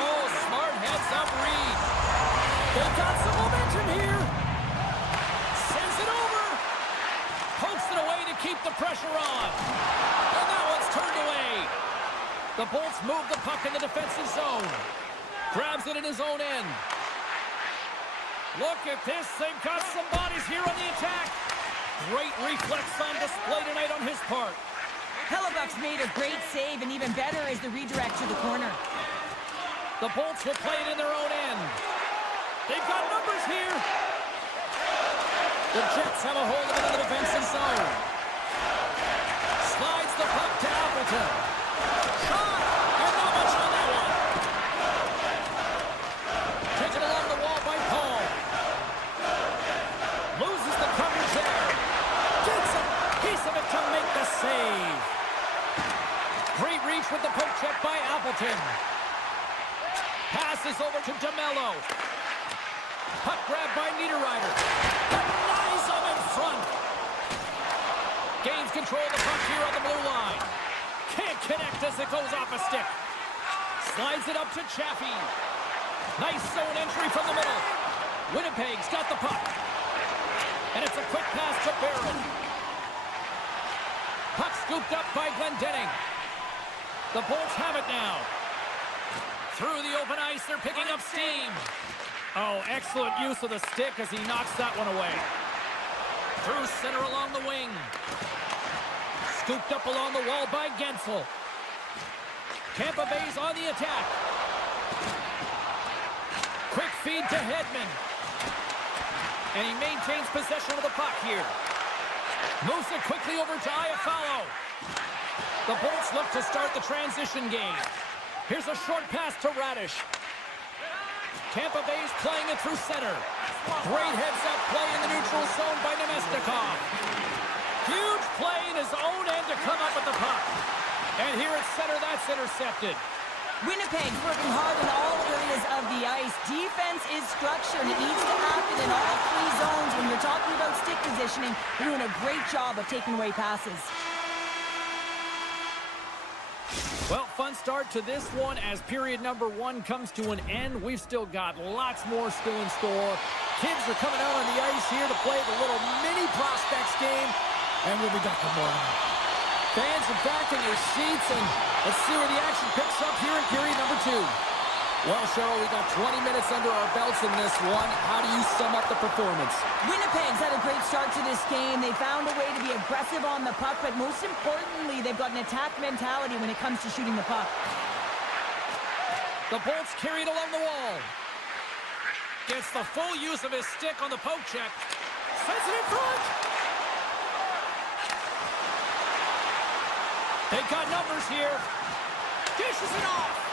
Oh, smart heads up Reed. They've got some momentum here. Sends it over. Pokes it away to keep the pressure on. And that one's turned away. The Bolts move the puck in the defensive zone. Grabs it in his own end. Look at this. They've got some bodies here on the attack. Great reflex on display tonight on his part. Hellebuck's made a great save, and even better is the redirect to the corner. The Bolts will play it in their own end. They've got numbers here. The Jets have a hold of it in the defensive zone. Slides the puck to Appleton. Shot! And not much on that one. Taken along the wall by Paul. Loses the coverage there. Gets a piece of it to make the save. Great reach with the poke check by Appleton. Passes over to DeMello. Puck grab by Niederreiter. Denies him in front. Gains control of the puck here on the blue line. Can't connect as it goes off a stick. Slides it up to Chaffee. Nice zone entry from the middle. Winnipeg's got the puck. And it's a quick pass to Barron. Puck scooped up by Glendening. The Bolts have it now. Through the open ice, they're picking up steam. Oh, excellent use of the stick as he knocks that one away. Through center along the wing. Scooped up along the wall by Gensel. Tampa Bay's on the attack. Quick feed to Hedman. And he maintains possession of the puck here. Moves it quickly over to Iafallo. The Bolts look to start the transition game. Here's a short pass to Radish. Tampa Bay's playing it through center. Great heads-up play in the neutral zone by Nemestikov. Huge play in his own end to come up with the puck. And here at center, that's intercepted. Winnipeg's working hard in all areas of the ice. Defense is structured. It needs to happen in all three zones. When you're talking about stick positioning, they're doing a great job of taking away passes. Well, fun start to this one as period number 1 comes to an end. We've still got lots more still in store. Kids are coming out on the ice here to play the little mini prospects game, and we'll be back for more. Fans are back in their seats, and let's see where the action picks up here in period number 2. Well, Cheryl, we got 20 minutes under our belts in this one. How do you sum up the performance? Winnipeg's had a great start to this game. They found a way to be aggressive on the puck, but most importantly, they've got an attack mentality when it comes to shooting the puck. The Bolts carried along the wall. Gets the full use of his stick on the poke check. Sends it in front. They got numbers here. Dishes it off.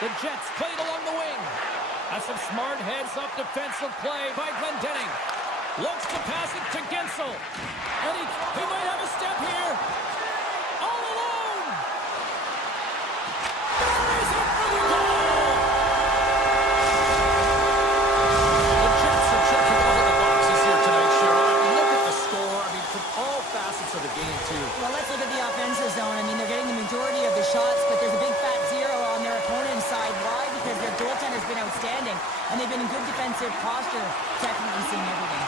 The Jets played along the wing. That's some smart heads-up defensive play by Glendening. Looks to pass it to Gensel. And he might have a step here. All alone. Buries it for the goal. The Jets are checking out of the boxes here tonight, Cheryl. Look at the score. I mean, from all facets of the game, too. Well, let's look at the offensive zone. I mean, they're getting the majority of the shots, but there's a big fat zero on their opponent's side. Why? Because their goaltender's been outstanding, and they've been in good defensive posture, technically seeing everything.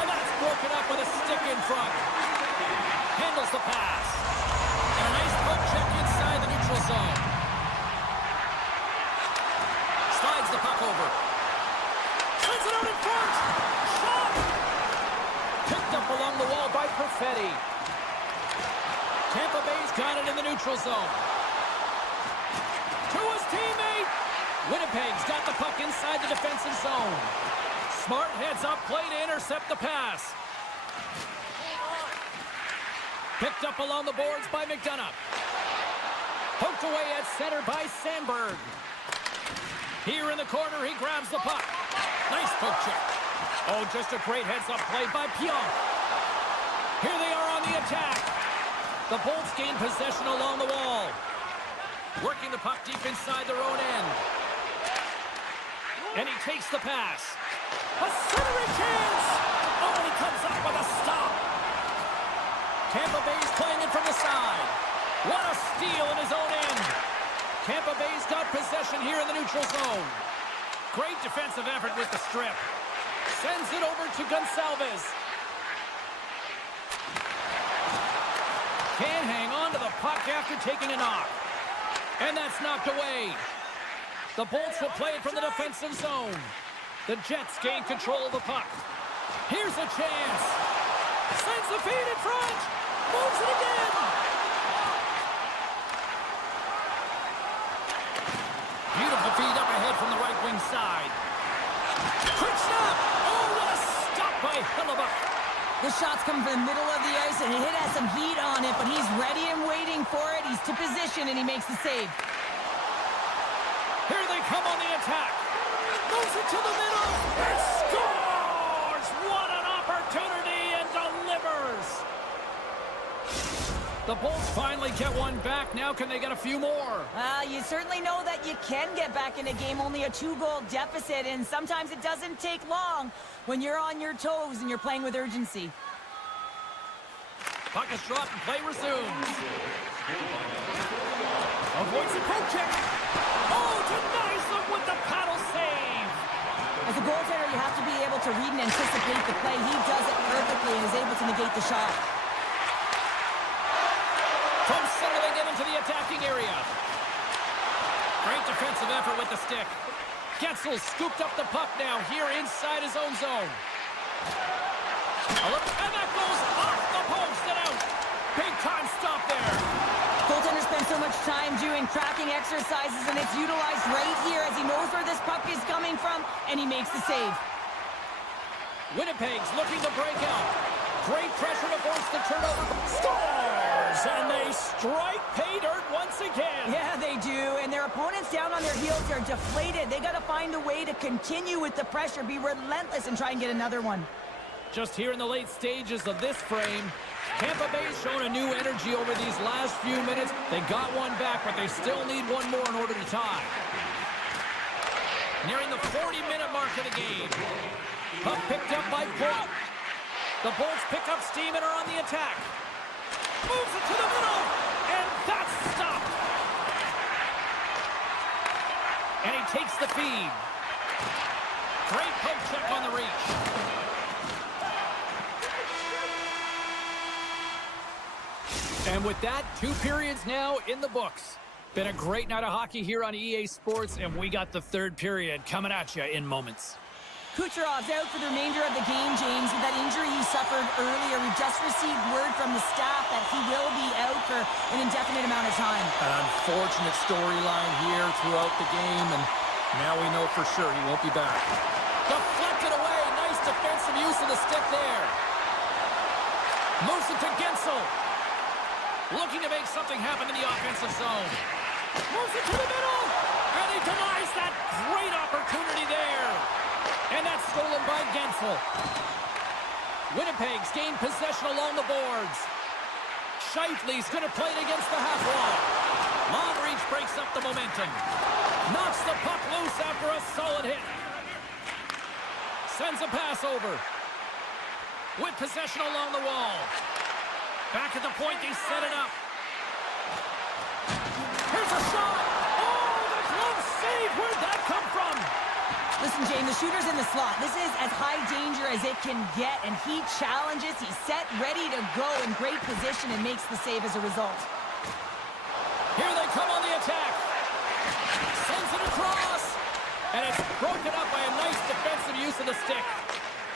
And that's broken up with a stick in front. Handles the pass. And a nice poke check inside the neutral zone. Slides the puck over. Sends it out in front. Shot! Picked up along the wall by Perfetti. Tampa Bay's got it in the neutral zone. To his teammate. Winnipeg's got the puck inside the defensive zone. Smart heads up play to intercept the pass. Picked up along the boards by McDonough. Poked away at center by Sandberg. Here in the corner, he grabs the puck. Nice poke check. Oh, just a great heads up play by Pionk. Here they are on the attack. The Bolts gain possession along the wall. Working the puck deep inside their own end. And he takes the pass. A centering chance! Oh, and he comes up with a stop. Tampa Bay's playing it from the side. What a steal in his own end. Tampa Bay's got possession here in the neutral zone. Great defensive effort with the strip. Sends it over to Gonsalves. Can't hang on to the puck after taking a knock. And that's knocked away. The Bolts will play it from the defensive zone. The Jets gain control of the puck. Here's a chance. Sends the feed in front. Moves it again. Beautiful feed up ahead from the right wing side. Quick stop. Oh, what a stop by Hellebuck. The shot's coming from the middle of the ice, and it has some heat on it, but he's ready and waiting for it. He's to position, and he makes the save. Here they come on the attack. Moves it to the middle. And scores! What an opportunity, and delivers. The Bolts finally get one back. Now can they get a few more? You certainly know that you can get back in a game, only a 2-goal deficit, and sometimes it doesn't take long when you're on your toes and you're playing with urgency. Puck is dropped and play resumes. Avoids the poke check. Oh, denies them with the paddle save. As a goaltender, you have to be able to read and anticipate the play. He does it perfectly and is able to negate the shot. From center, they get into the attacking area. Great defensive effort with the stick. Gensel scooped up the puck now here inside his own zone. And that goes off the post and out. Big time stop there. Goaltenders spend so much time doing tracking exercises, and it's utilized right here as he knows where this puck is coming from, and he makes the save. Winnipeg's looking to break out. Great pressure to force the turnover. Scores! And they strike pay dirt once again. Yeah, they do. And their opponents down on their heels are deflated. They got to find a way to continue with the pressure, be relentless, and try and get another one. Just here in the late stages of this frame, Tampa Bay's shown a new energy over these last few minutes. They got one back, but they still need one more in order to tie. Nearing the 40-minute mark of the game. Puck picked up by Point. The Bolts pick up steam and are on the attack. Moves it to the middle, and that's stopped. And he takes the feed. Great poke check on the reach. And with that, 2 periods now in the books. Been a great night of hockey here on EA Sports, and we got the third period coming at you in moments. Kucherov's out for the remainder of the game, James, with that injury he suffered earlier. We've just received word from the staff that he will be out for an indefinite amount of time. An unfortunate storyline here throughout the game, and now we know for sure he won't be back. Deflected away. Nice defensive use of the stick there. Moves it to Gensel. Looking to make something happen in the offensive zone. Moves it to the middle. And he denies that great opportunity there. And that's stolen by Gensel. Winnipeg's gained possession along the boards. Scheifele's going to play it against the half wall. Long reach breaks up the momentum. Knocks the puck loose after a solid hit. Sends a pass over. With possession along the wall. Back at the point, they set it up. Here's a shot. Oh, the glove save. Where'd that come from? Listen, James, the shooter's in the slot. This is as high danger as it can get, and he challenges. He's set, ready to go in great position, and makes the save as a result. Here they come on the attack. Sends it across. And it's broken up by a nice defensive use of the stick.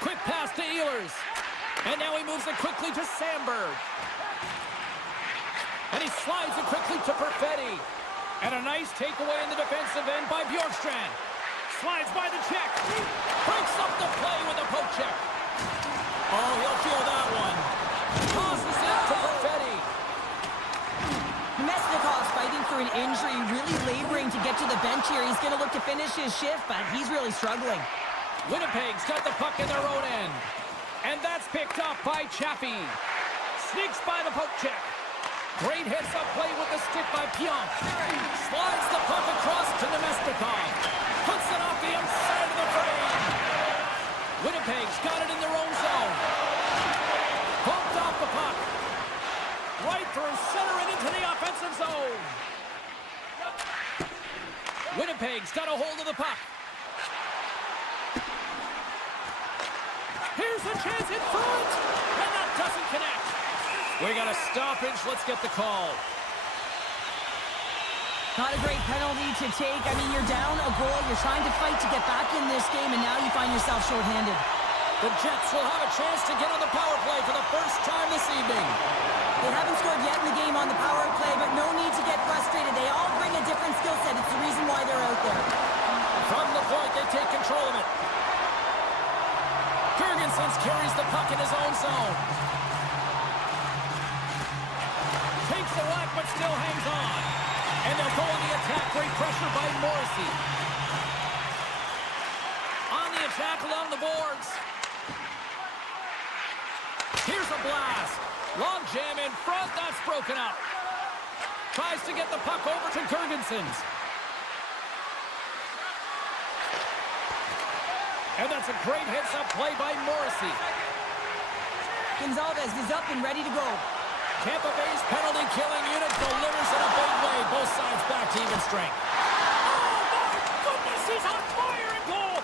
Quick pass to Ehlers. And now he moves it quickly to Sandberg. And he slides it quickly to Perfetti. And a nice takeaway in the defensive end by Bjorkstrand. Slides by the check. Breaks up the play with a poke check. Oh, he'll feel that one. Tosses it to Perfetti. Mesnikov's fighting for an injury, really laboring to get to the bench here. He's going to look to finish his shift, but he's really struggling. Winnipeg's got the puck in their own end. And that's picked up by Chaffee. Sneaks by the poke check. Great heads-up play with the stick by Pionk. Slides the puck across to Nemesnikov. Puts it off the outside of the frame. Winnipeg's got it in their own zone. Bumped off the puck. Right through center and into the offensive zone. Winnipeg's got a hold of the puck. Here's a chance in front. And that doesn't connect. We got a stoppage. Let's get the call. Not a great penalty to take. I mean, you're down a goal. You're trying to fight to get back in this game, and now you find yourself shorthanded. The Jets will have a chance to get on the power play for the first time this evening. They haven't scored yet in the game on the power play, but no need to get frustrated. They all bring a different skill set. It's the reason why they're out there. From the point, they take control of it. Jurgensen carries the puck in his own zone. Takes the whack, but still hangs on. And they'll go on the attack. Great pressure by Morrissey. On the attack along the boards. Here's a blast. Long jam in front. That's broken up. Tries to get the puck over to Jurgensen. And that's a great heads-up play by Morrissey. Gonzalez is up and ready to go. Tampa Bay's penalty-killing unit delivers in a big way. Both sides back to even strength. Oh, my goodness, he's on fire and goal.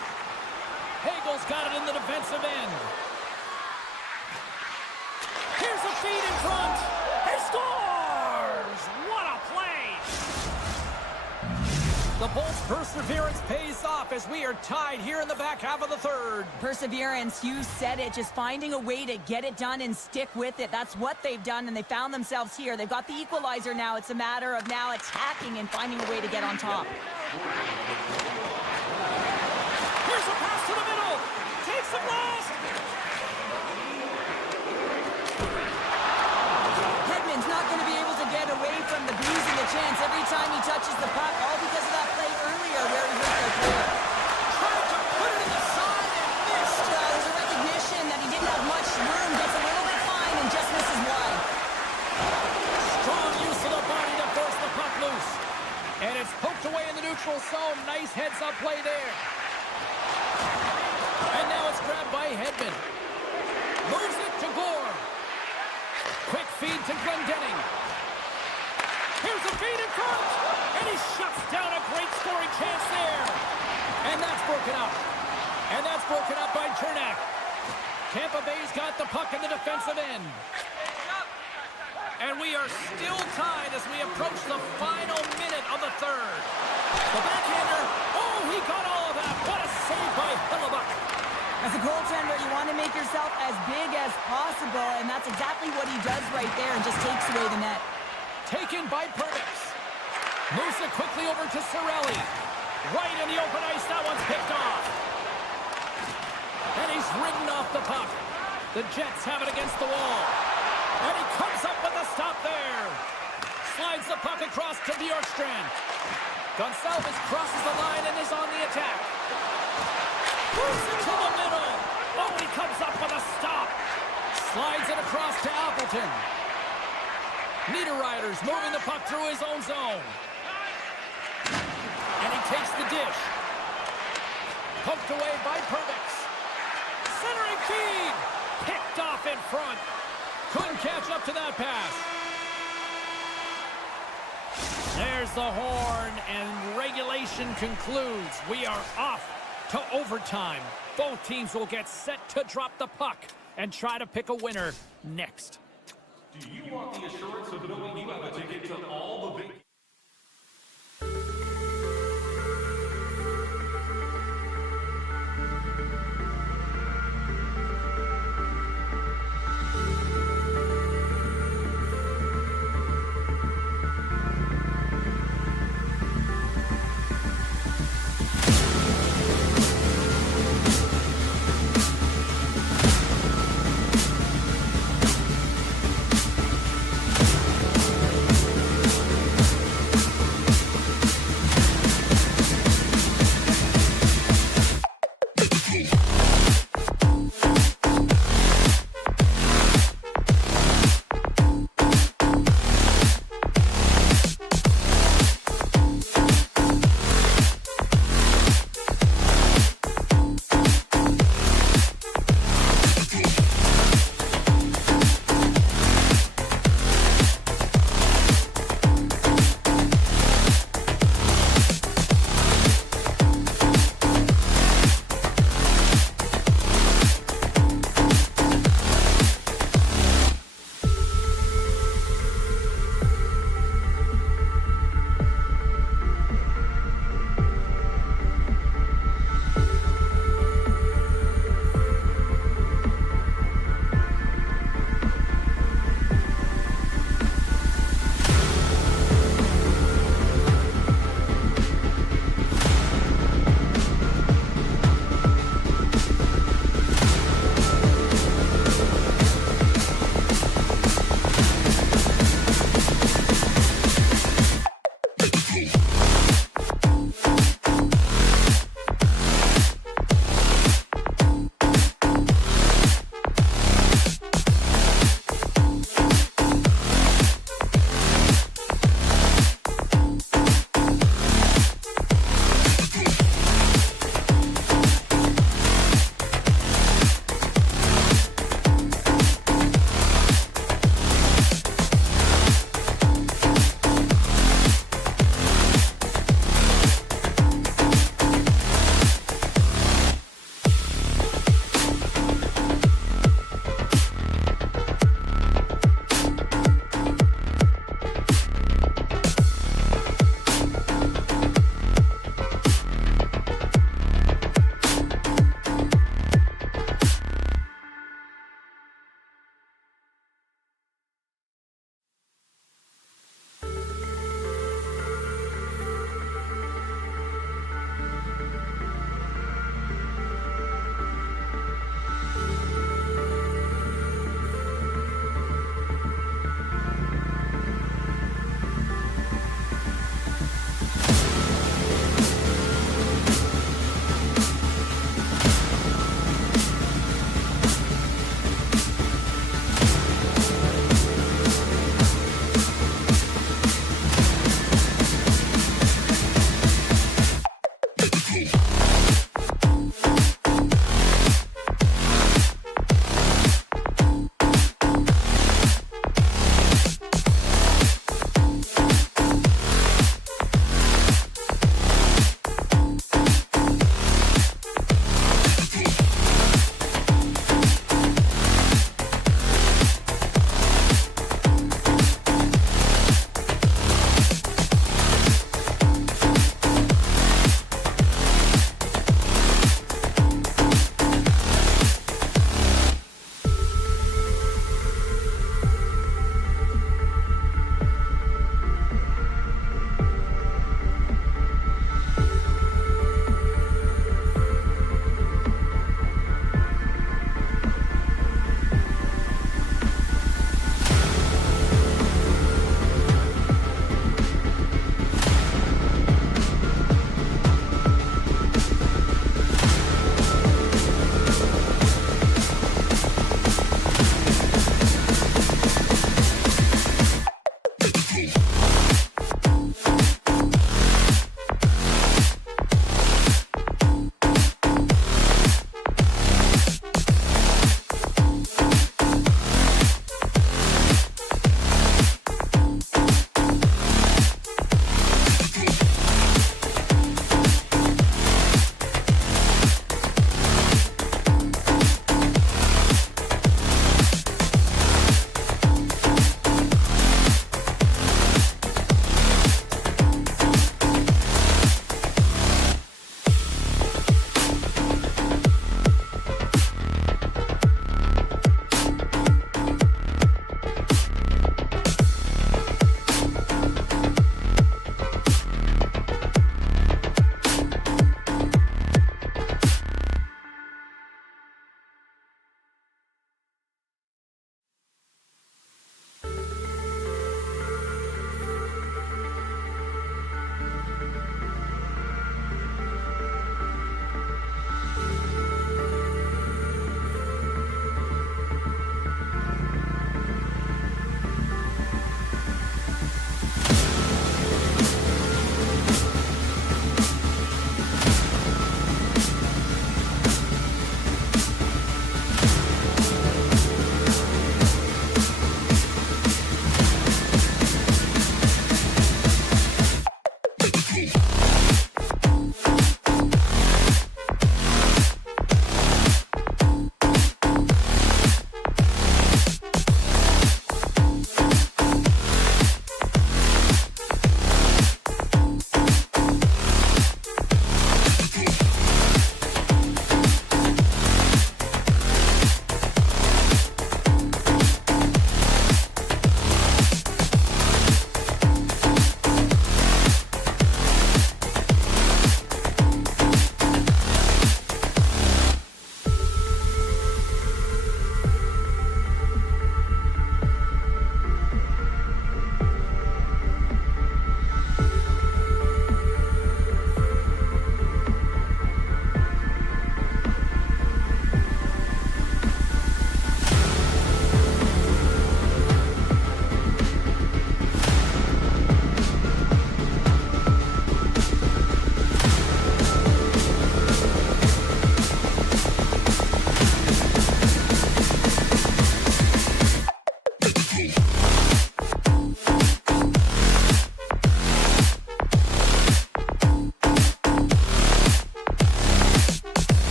Hagel's got it in the defensive end. Here's a feed in front. He scores! What a play! The Bolts' perseverance pays off as we are tied here in the back half of the third. Perseverance, you said it. Just finding a way to get it done and stick with it. That's what they've done, and they found themselves here. They've got the equalizer now. It's a matter of now attacking and finding a way to get on top. Here's a pass to the middle. Takes the blast. Hedman's not going to be able to get away from the bruising a chance every time he touches the puck, all because of that play earlier where he hurt their player. Tried to put it in the side and missed. There's a recognition that he didn't have much room, gets a little bit fine and just misses wide. Strong use of the body to force the puck loose. And it's poked away in the neutral zone. Nice heads-up play there. And now it's grabbed by Hedman. Moves it to Gore. Quick feed to Glendening. Here's a feed in front. And he shuts down a great scoring chance there. And that's broken up. And that's broken up by Chernak. Tampa Bay's got the puck in the defensive end. And we are still tied as we approach the final minute of the third. The backhander. Oh, he got all of that. What a save by Hellebuyck. As a goaltender, you want to make yourself as big as possible, and that's exactly what he does right there and just takes away the net. Taken by Perdix. Moves it quickly over to Cirelli. Right in the open ice. That one's picked off. And he's ridden off the puck. The Jets have it against the wall. And he comes up with a stop there. Slides the puck across to Bjorkstrand. Gonçalves crosses the line and is on the attack. Moves it to the middle. Oh, he comes up with a stop. Slides it across to Appleton. Niederreiter's moving the puck through his own zone. And he takes the dish. Poked away by Perdix. Centering feed. Picked off in front. Couldn't catch up to that pass. There's the horn, and regulation concludes. We are off to overtime. Both teams will get set to drop the puck and try to pick a winner next. Do you want the assurance of knowing you have a ticket to all the big...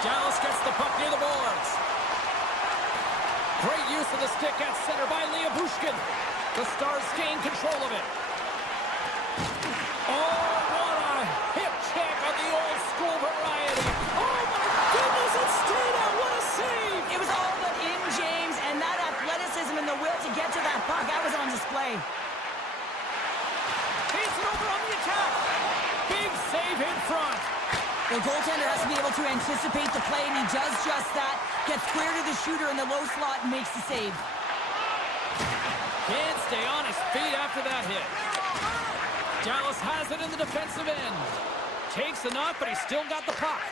Dallas gets the puck near the boards. Great use of the stick at center by Bushkin. The Stars gain control of it. Oh, what a hip check on the old school variety. Oh, my goodness, it stayed out. What a save. It was all but in, James, and that athleticism and the will to get to that puck, that was on display. He's over on the attack. Big save in front. The goaltender has to be able to anticipate the play, and he does just that. Gets square to the shooter in the low slot and makes the save. Can't stay on his feet after that hit. Dallas has it in the defensive end. Takes a knock, but he's still got the puck.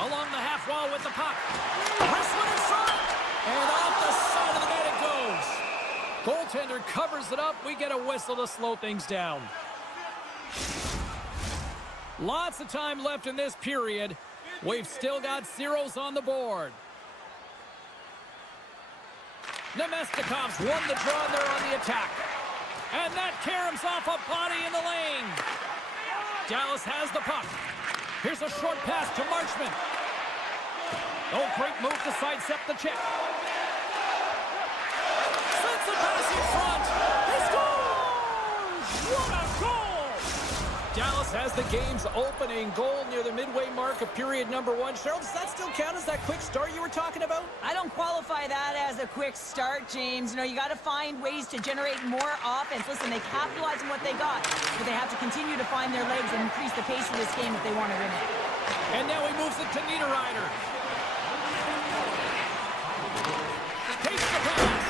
Along the half wall with the puck. Wrestling in front. And off the side of the net it goes. Goaltender covers it up. We get a whistle to slow things down. Lots of time left in this period. We've still got zeros on the board. Nemestikov's won the draw and they're on the attack. And that caroms off a body in the lane. Dallas has the puck. Here's a short pass to Marchment. Oh, great move to sidestep the check. Sends the pass in front. He scores! What a goal! Dallas has the game's opening goal near the midway mark of period number 1. Cheryl, does that still count as that quick start you were talking about? I don't qualify that as a quick start, James. You know, you got to find ways to generate more offense. Listen, they capitalized on what they got, but they have to continue to find their legs and increase the pace of this game if they want to win it. And now he moves it to Niederreiter. Takes the pass.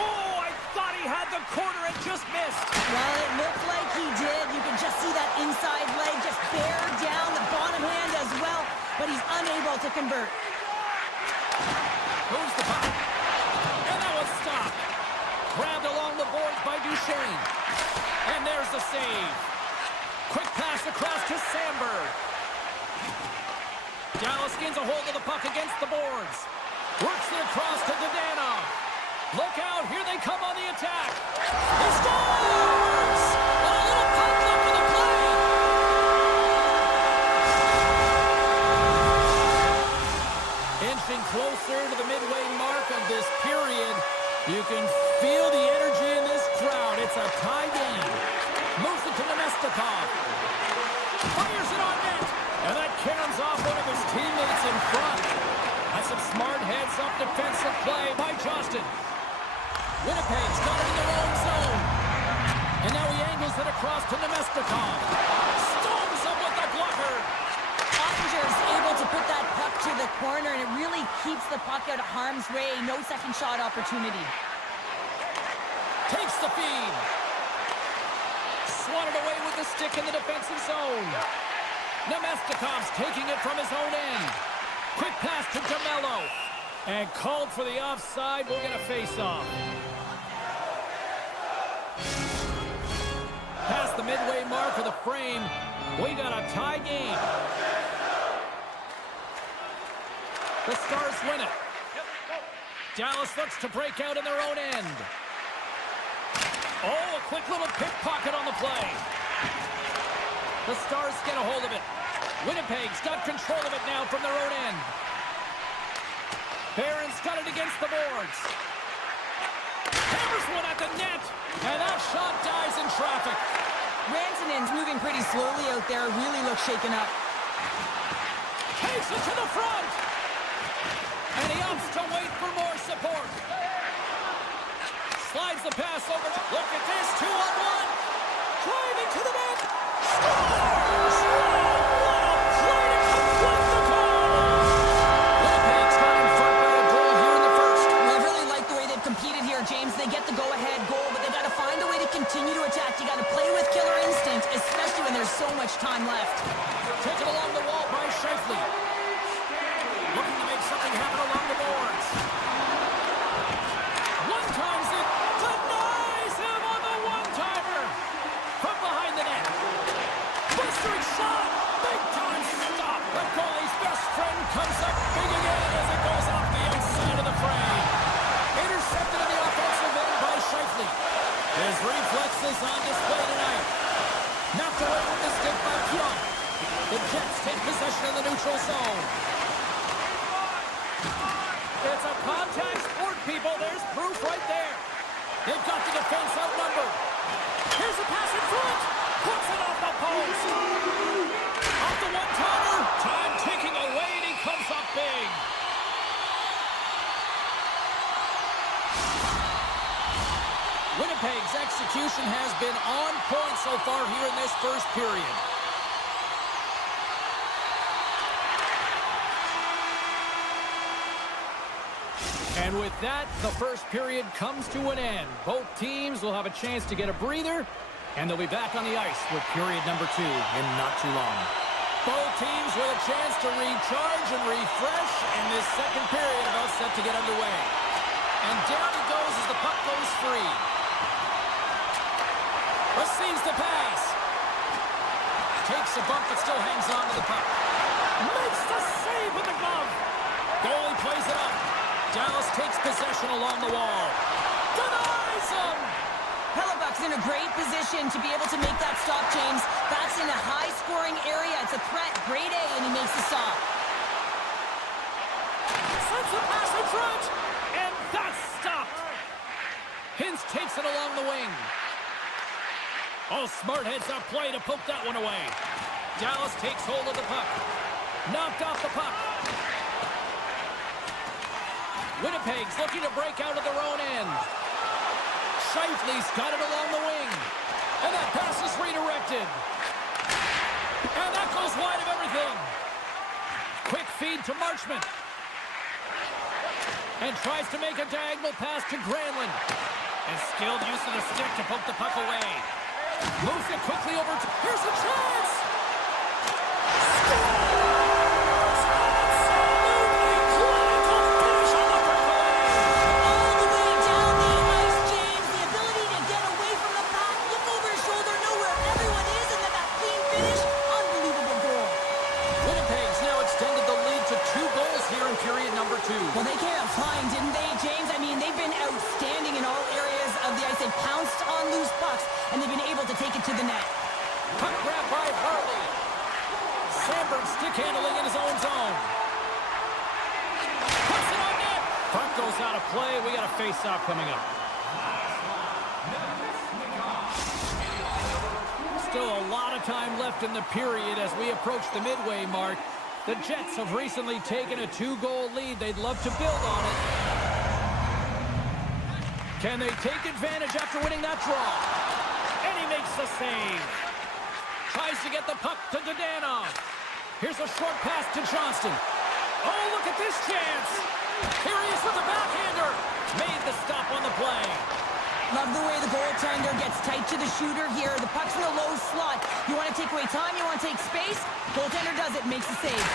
Oh, I thought he had the corner and just missed. Well, it looked like he did. You can just see that inside leg just bear down the bottom hand as well, but he's unable to convert. Moves the puck. And that was stopped. Grabbed along the boards by Duchesne. And there's the save. Quick pass across to Sandberg. Dallas gains a hold of the puck against the boards. Works it across to Dadonov. Look out, here they come on the attack. He scores! And a little puck left for the play. Inching closer to the midway mark of this period. You can feel the energy in this crowd. It's a tie game. Moves it to Nemestikov. Fires it on net. And that caroms off one of his teammates in front. That's some smart heads-up defensive play by Johnston. Winnipeg's got it in their own zone. And now he angles it across to Nemestikov. Storms up with the blocker. Ottinger's able to put that puck to the corner, and it really keeps the puck out of harm's way. No second shot opportunity. Takes the feed. Swatted away with the stick in the defensive zone. Nemestikov's taking it from his own end. Quick pass to DeMello. And called for the offside. We'll get a face-off. Past the midway mark of the frame, we got a tie game. The Stars win it. Dallas looks to break out in their own end. Oh, a quick little pickpocket on the play. The Stars get a hold of it. Winnipeg's got control of it now from their own end. Barron's got it against the boards. Hammers one at the net, and that shot dies in traffic. Rantanen's moving pretty slowly out there. Really looks shaken up. Takes it to the front. And he opts to wait for more support. Slides the pass over. Look at this, 2-on-1. Driving to the net. Scores! What a play to complete the goal! Winnipeg's got in front by a goal here in the first. Well, I really like the way they've competed here, James. They get the go-ahead goal, but they got to find a way to continue to attack. You got to play with killer instinct, especially when there's so much time left. Taken along the wall by Scheifele. Looking to make something happen along the boards. One-times it. Denies him on the one-timer. From behind the net. Blistering shot. Big time stop. The goalie's best friend comes up big again as it goes off the outside of the frame. Intercepted in the offensive end by Scheifele. His reflexes on display tonight. Knocked away with the stick by Pionk. The take possession of the neutral zone. It's a contact sport, people. There's proof right there. They've got the defense outnumbered. Here's a pass in front. Puts it off the post. Off the one-timer. Time ticking away, and he comes up big. Winnipeg's execution has been on point so far here in this first period. And with that, the first period comes to an end. Both teams will have a chance to get a breather, and they'll be back on the ice with period number 2 in not too long. Both teams with a chance to recharge and refresh, and this second period about set to get underway. And down he goes as the puck goes free. Receives the pass. Takes a bump but still hangs on to the puck. Makes the save with the glove. Goalie plays it up. Dallas takes possession along the wall. Denies him! Hellebuck's in a great position to be able to make that stop, James. That's in a high-scoring area. It's a threat. Grade A, and he makes the stop. Sends a pass in front, and that's stopped. Hintz takes it along the wing. Oh, smart heads-up play to poke that one away. Dallas takes hold of the puck. Knocked off the puck. Winnipeg's looking to break out of their own end. Shifley's got it along the wing. And that pass is redirected. And that goes wide of everything. Quick feed to Marchment. And tries to make a diagonal pass to Granlund. And skilled use of the stick to poke the puck away. Moves it quickly over to... Here's a chance! Scores! Absolutely clinical finish on the breakaway! All the way down the ice, James. The ability to get away from the pack, look over his shoulder, know where everyone is, and then that clean finish. Unbelievable goal. Winnipeg's now extended the lead to 2 goals here in period number 2. Well, they came out flying, didn't they, James? I mean, they've been outstanding in all areas of the ice. They pounced on loose pucks, and they've been able to take it to the net. Puck grab by Harley. Sandberg stick handling in his own zone. Puts it on net. Puck goes out of play. We got a face-off coming up. Still a lot of time left in the period as we approach the midway mark. The Jets have recently taken a 2-goal lead. They'd love to build on it. Can they take advantage after winning that draw? And he makes the save. Tries to get the puck to Dadonov. Here's a short pass to Johnston. Oh, look at this chance. Here he is with the backhander. Made the stop on the play. Love the way the goaltender gets tight to the shooter here. The puck's in the low slot. You want to take away time, you want to take space. Goaltender does it, makes the save.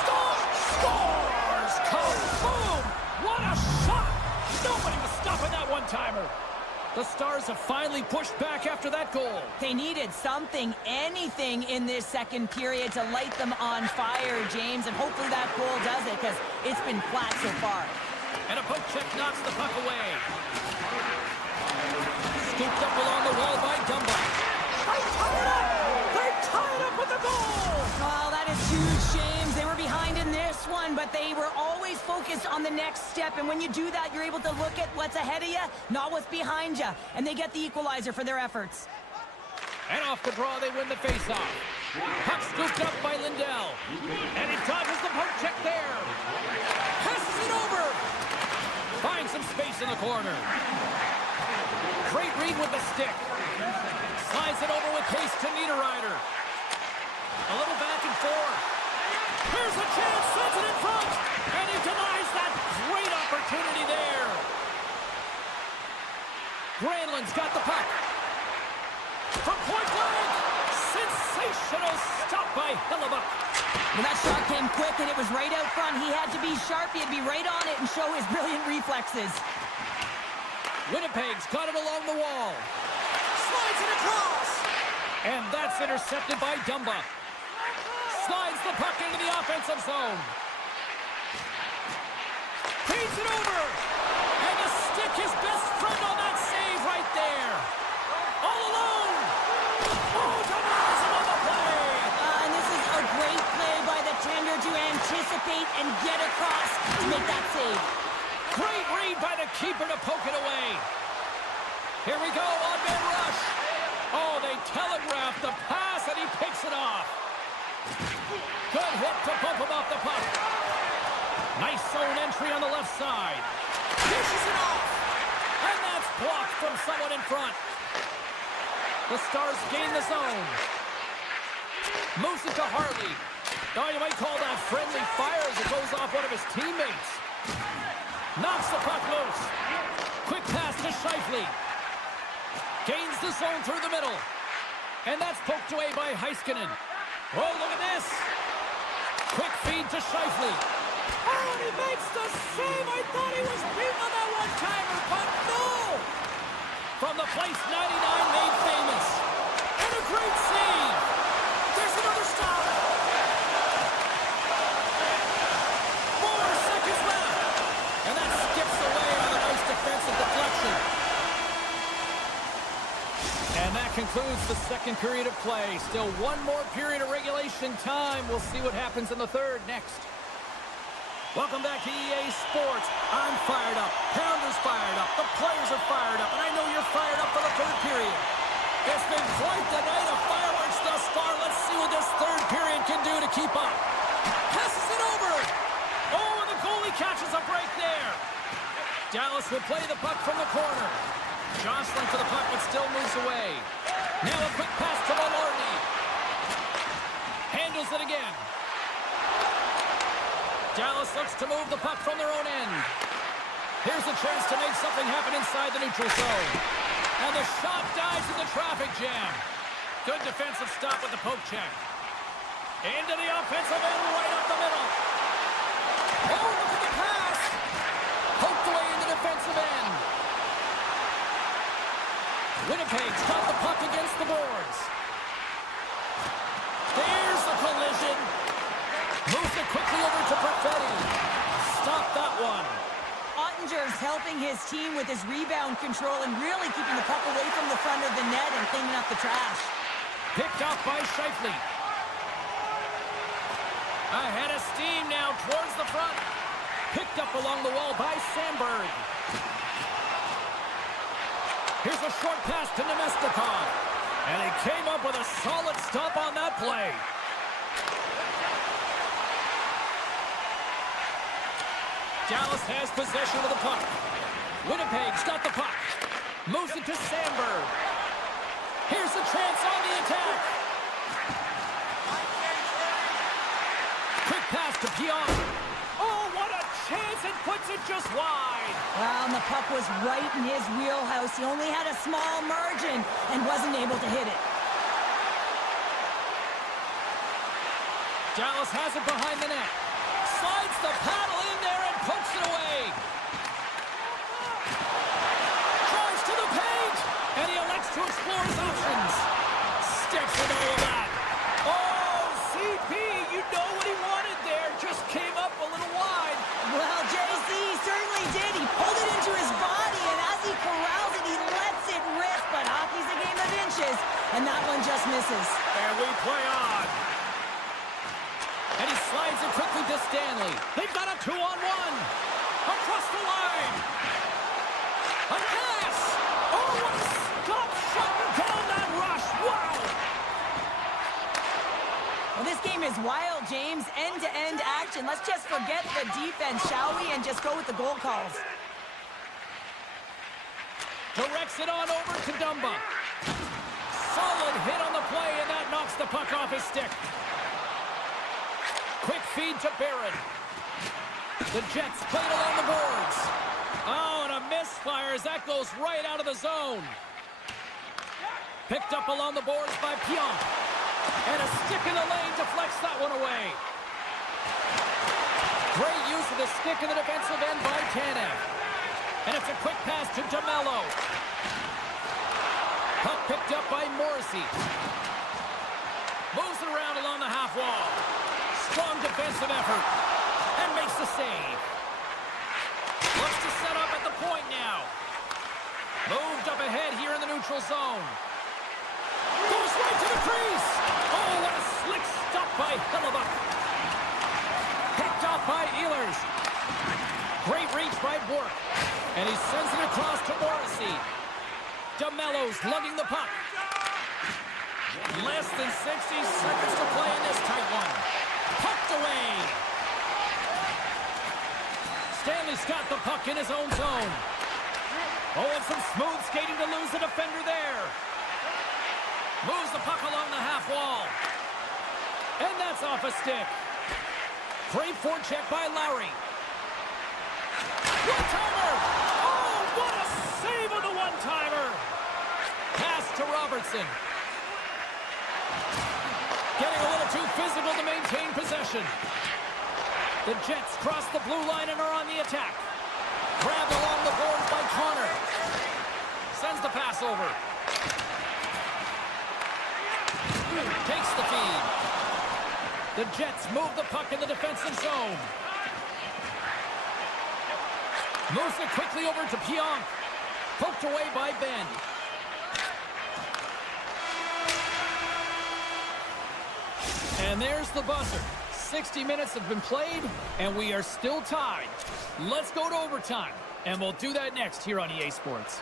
Scores! Kaboom! What a shot! Nobody was stopping that one-timer. The Stars have finally pushed back after that goal. They needed something, anything in this second period to light them on fire, James, and hopefully that goal does it, because it's been flat so far. And a poke check knocks the puck away. Scooped up along the wall by Dumba. They tie it up! They tie it up with the goal! Oh, that is huge, James. They were behind in this one, but they were always focused on the next step. And when you do that, you're able to look at what's ahead of you, not what's behind you. And they get the equalizer for their efforts. And off the draw, they win the faceoff. Puck scooped up by Lindell. And he dodges the poke check there. Passes it over. Finds some space in the corner. Great read with the stick. Slides it over with pace to Niederreiter. A little back and forth. Here's a chance, sends it in front, and he denies that great opportunity there. Granlund's got the puck. From point blank, sensational stop by Hellebuck. Well, that shot came quick, and it was right out front. He had to be sharp, he had to be right on it and show his brilliant reflexes. Winnipeg's got it along the wall. Slides it across. And that's intercepted by Dumba. Slides the puck into the offensive zone. Feeds it over. And the stick, his best friend on that save right there. All alone. Oh, denies him on the play. And this is a great and get across to make that save. Great read by the keeper to poke it away. Here we go, on-man rush. Oh, they telegraphed the pass, and he picks it off. Good hit to bump him off the puck. Nice zone entry on the left side. Dishes it off. And that's blocked from someone in front. The Stars gain the zone. Moves it to Harley. Oh, you might call that friendly fire as it goes off one of his teammates. Knocks the puck loose. Quick pass to Scheifele. Gains the zone through the middle. And that's poked away by Heiskanen. Oh, look at this. Quick feed to Scheifele. Oh, and he makes the save. I thought he was beaten on that one-timer, but no! From the place 99 made famous. And a great save. There's another stop. 4 seconds left. And that skips away on a nice defensive deflection. And that concludes the second period of play. Still one more period of regulation time. We'll see what happens in the third next. Welcome back to EA Sports. I'm fired up. Pounder's fired up. The players are fired up. And I know you're fired up for the third period. It's been quite the night of fireworks thus far. Let's see what this third period can do to keep up. Passes it over. Oh, and the goalie catches a break there. Dallas will play the puck from the corner. Jostling for the puck, but still moves away. Now a quick pass to Maloney. Handles it again. Dallas looks to move the puck from their own end. Here's a chance to make something happen inside the neutral zone. And the shot dies in the traffic jam. Good defensive stop with the poke check. Into the offensive end, right up the middle. Oh, look at the pass. Poked away in the defensive end. Winnipeg's got the puck against the boards. There's the collision. Moves it quickly over to Perfetti. Stop that one. Ottinger's helping his team with his rebound control and really keeping the puck away from the front of the net and cleaning up the trash. Picked off by Scheifele. Ahead of steam now towards the front. Picked up along the wall by Sandberg. Here's a short pass to Nemestikov. And he came up with a solid stop on that play. Dallas has possession of the puck. Winnipeg's got the puck. Moves it to Sandberg. Here's a chance on the attack. Quick pass to Pion. Oh, what a chance, and puts it just wide. Wow, and the puck was right in his wheelhouse. He only had a small margin and wasn't able to hit it. Dallas has it behind the net. Slides the paddle in there and pokes it away. Drives to the paint, and he elects to explore his options. Steps into all of that. Oh, CP, you know what he wanted there. Just came up a little wide. Well, JC certainly did. He pulled it into his body, and as he corrals it, he lets it rip. But hockey's a game of inches, and that one just misses. And we play on. And he slides it quickly to Stanley. They've got a 2-on-1. Across the line. A pass. Oh, what a stop shutting down that rush. Wow. Well, this game is wild, James. End-to-end action. Let's just forget the defense, shall we, and just go with the goal calls. Directs it on over to Dumba. Solid hit on the play, and that knocks the puck off his stick. Quick feed to Barron. The Jets played along the boards. Oh, and a misfire as that goes right out of the zone. Picked up along the boards by Pion. And a stick in the lane deflects that one away. Great use of the stick in the defensive end by Tanev. And it's a quick pass to DeMello. Puck picked up by Morrissey. Moves it around along the half wall. Strong defensive effort. And makes the save. Looks to set up at the point now. Moved up ahead here in the neutral zone. Goes right to the crease. Oh, what a slick stop by Hellebuyck. Picked off by Oilers. Great reach by Bourque. And he sends it across to Morrissey. DeMello's lugging the puck. Less than 60 seconds to play in this tight one. Pucked away. Stanley's got the puck in his own zone. Oh, and some smooth skating to lose the defender there. Moves the puck along the half wall. And that's off a stick. Great forecheck by Lowry. One-timer! Oh, what a save on the one-timer! Pass to Robertson. Getting a little too physical to maintain possession. The Jets cross the blue line and are on the attack. Grabbed along the boards by Connor. Sends the pass over. Takes the feed. The Jets move the puck in the defensive zone. Moves it quickly over to Pionk. Poked away by Ben. And there's the buzzer. 60 minutes have been played, and we are still tied. Let's go to overtime, and we'll do that next here on EA Sports.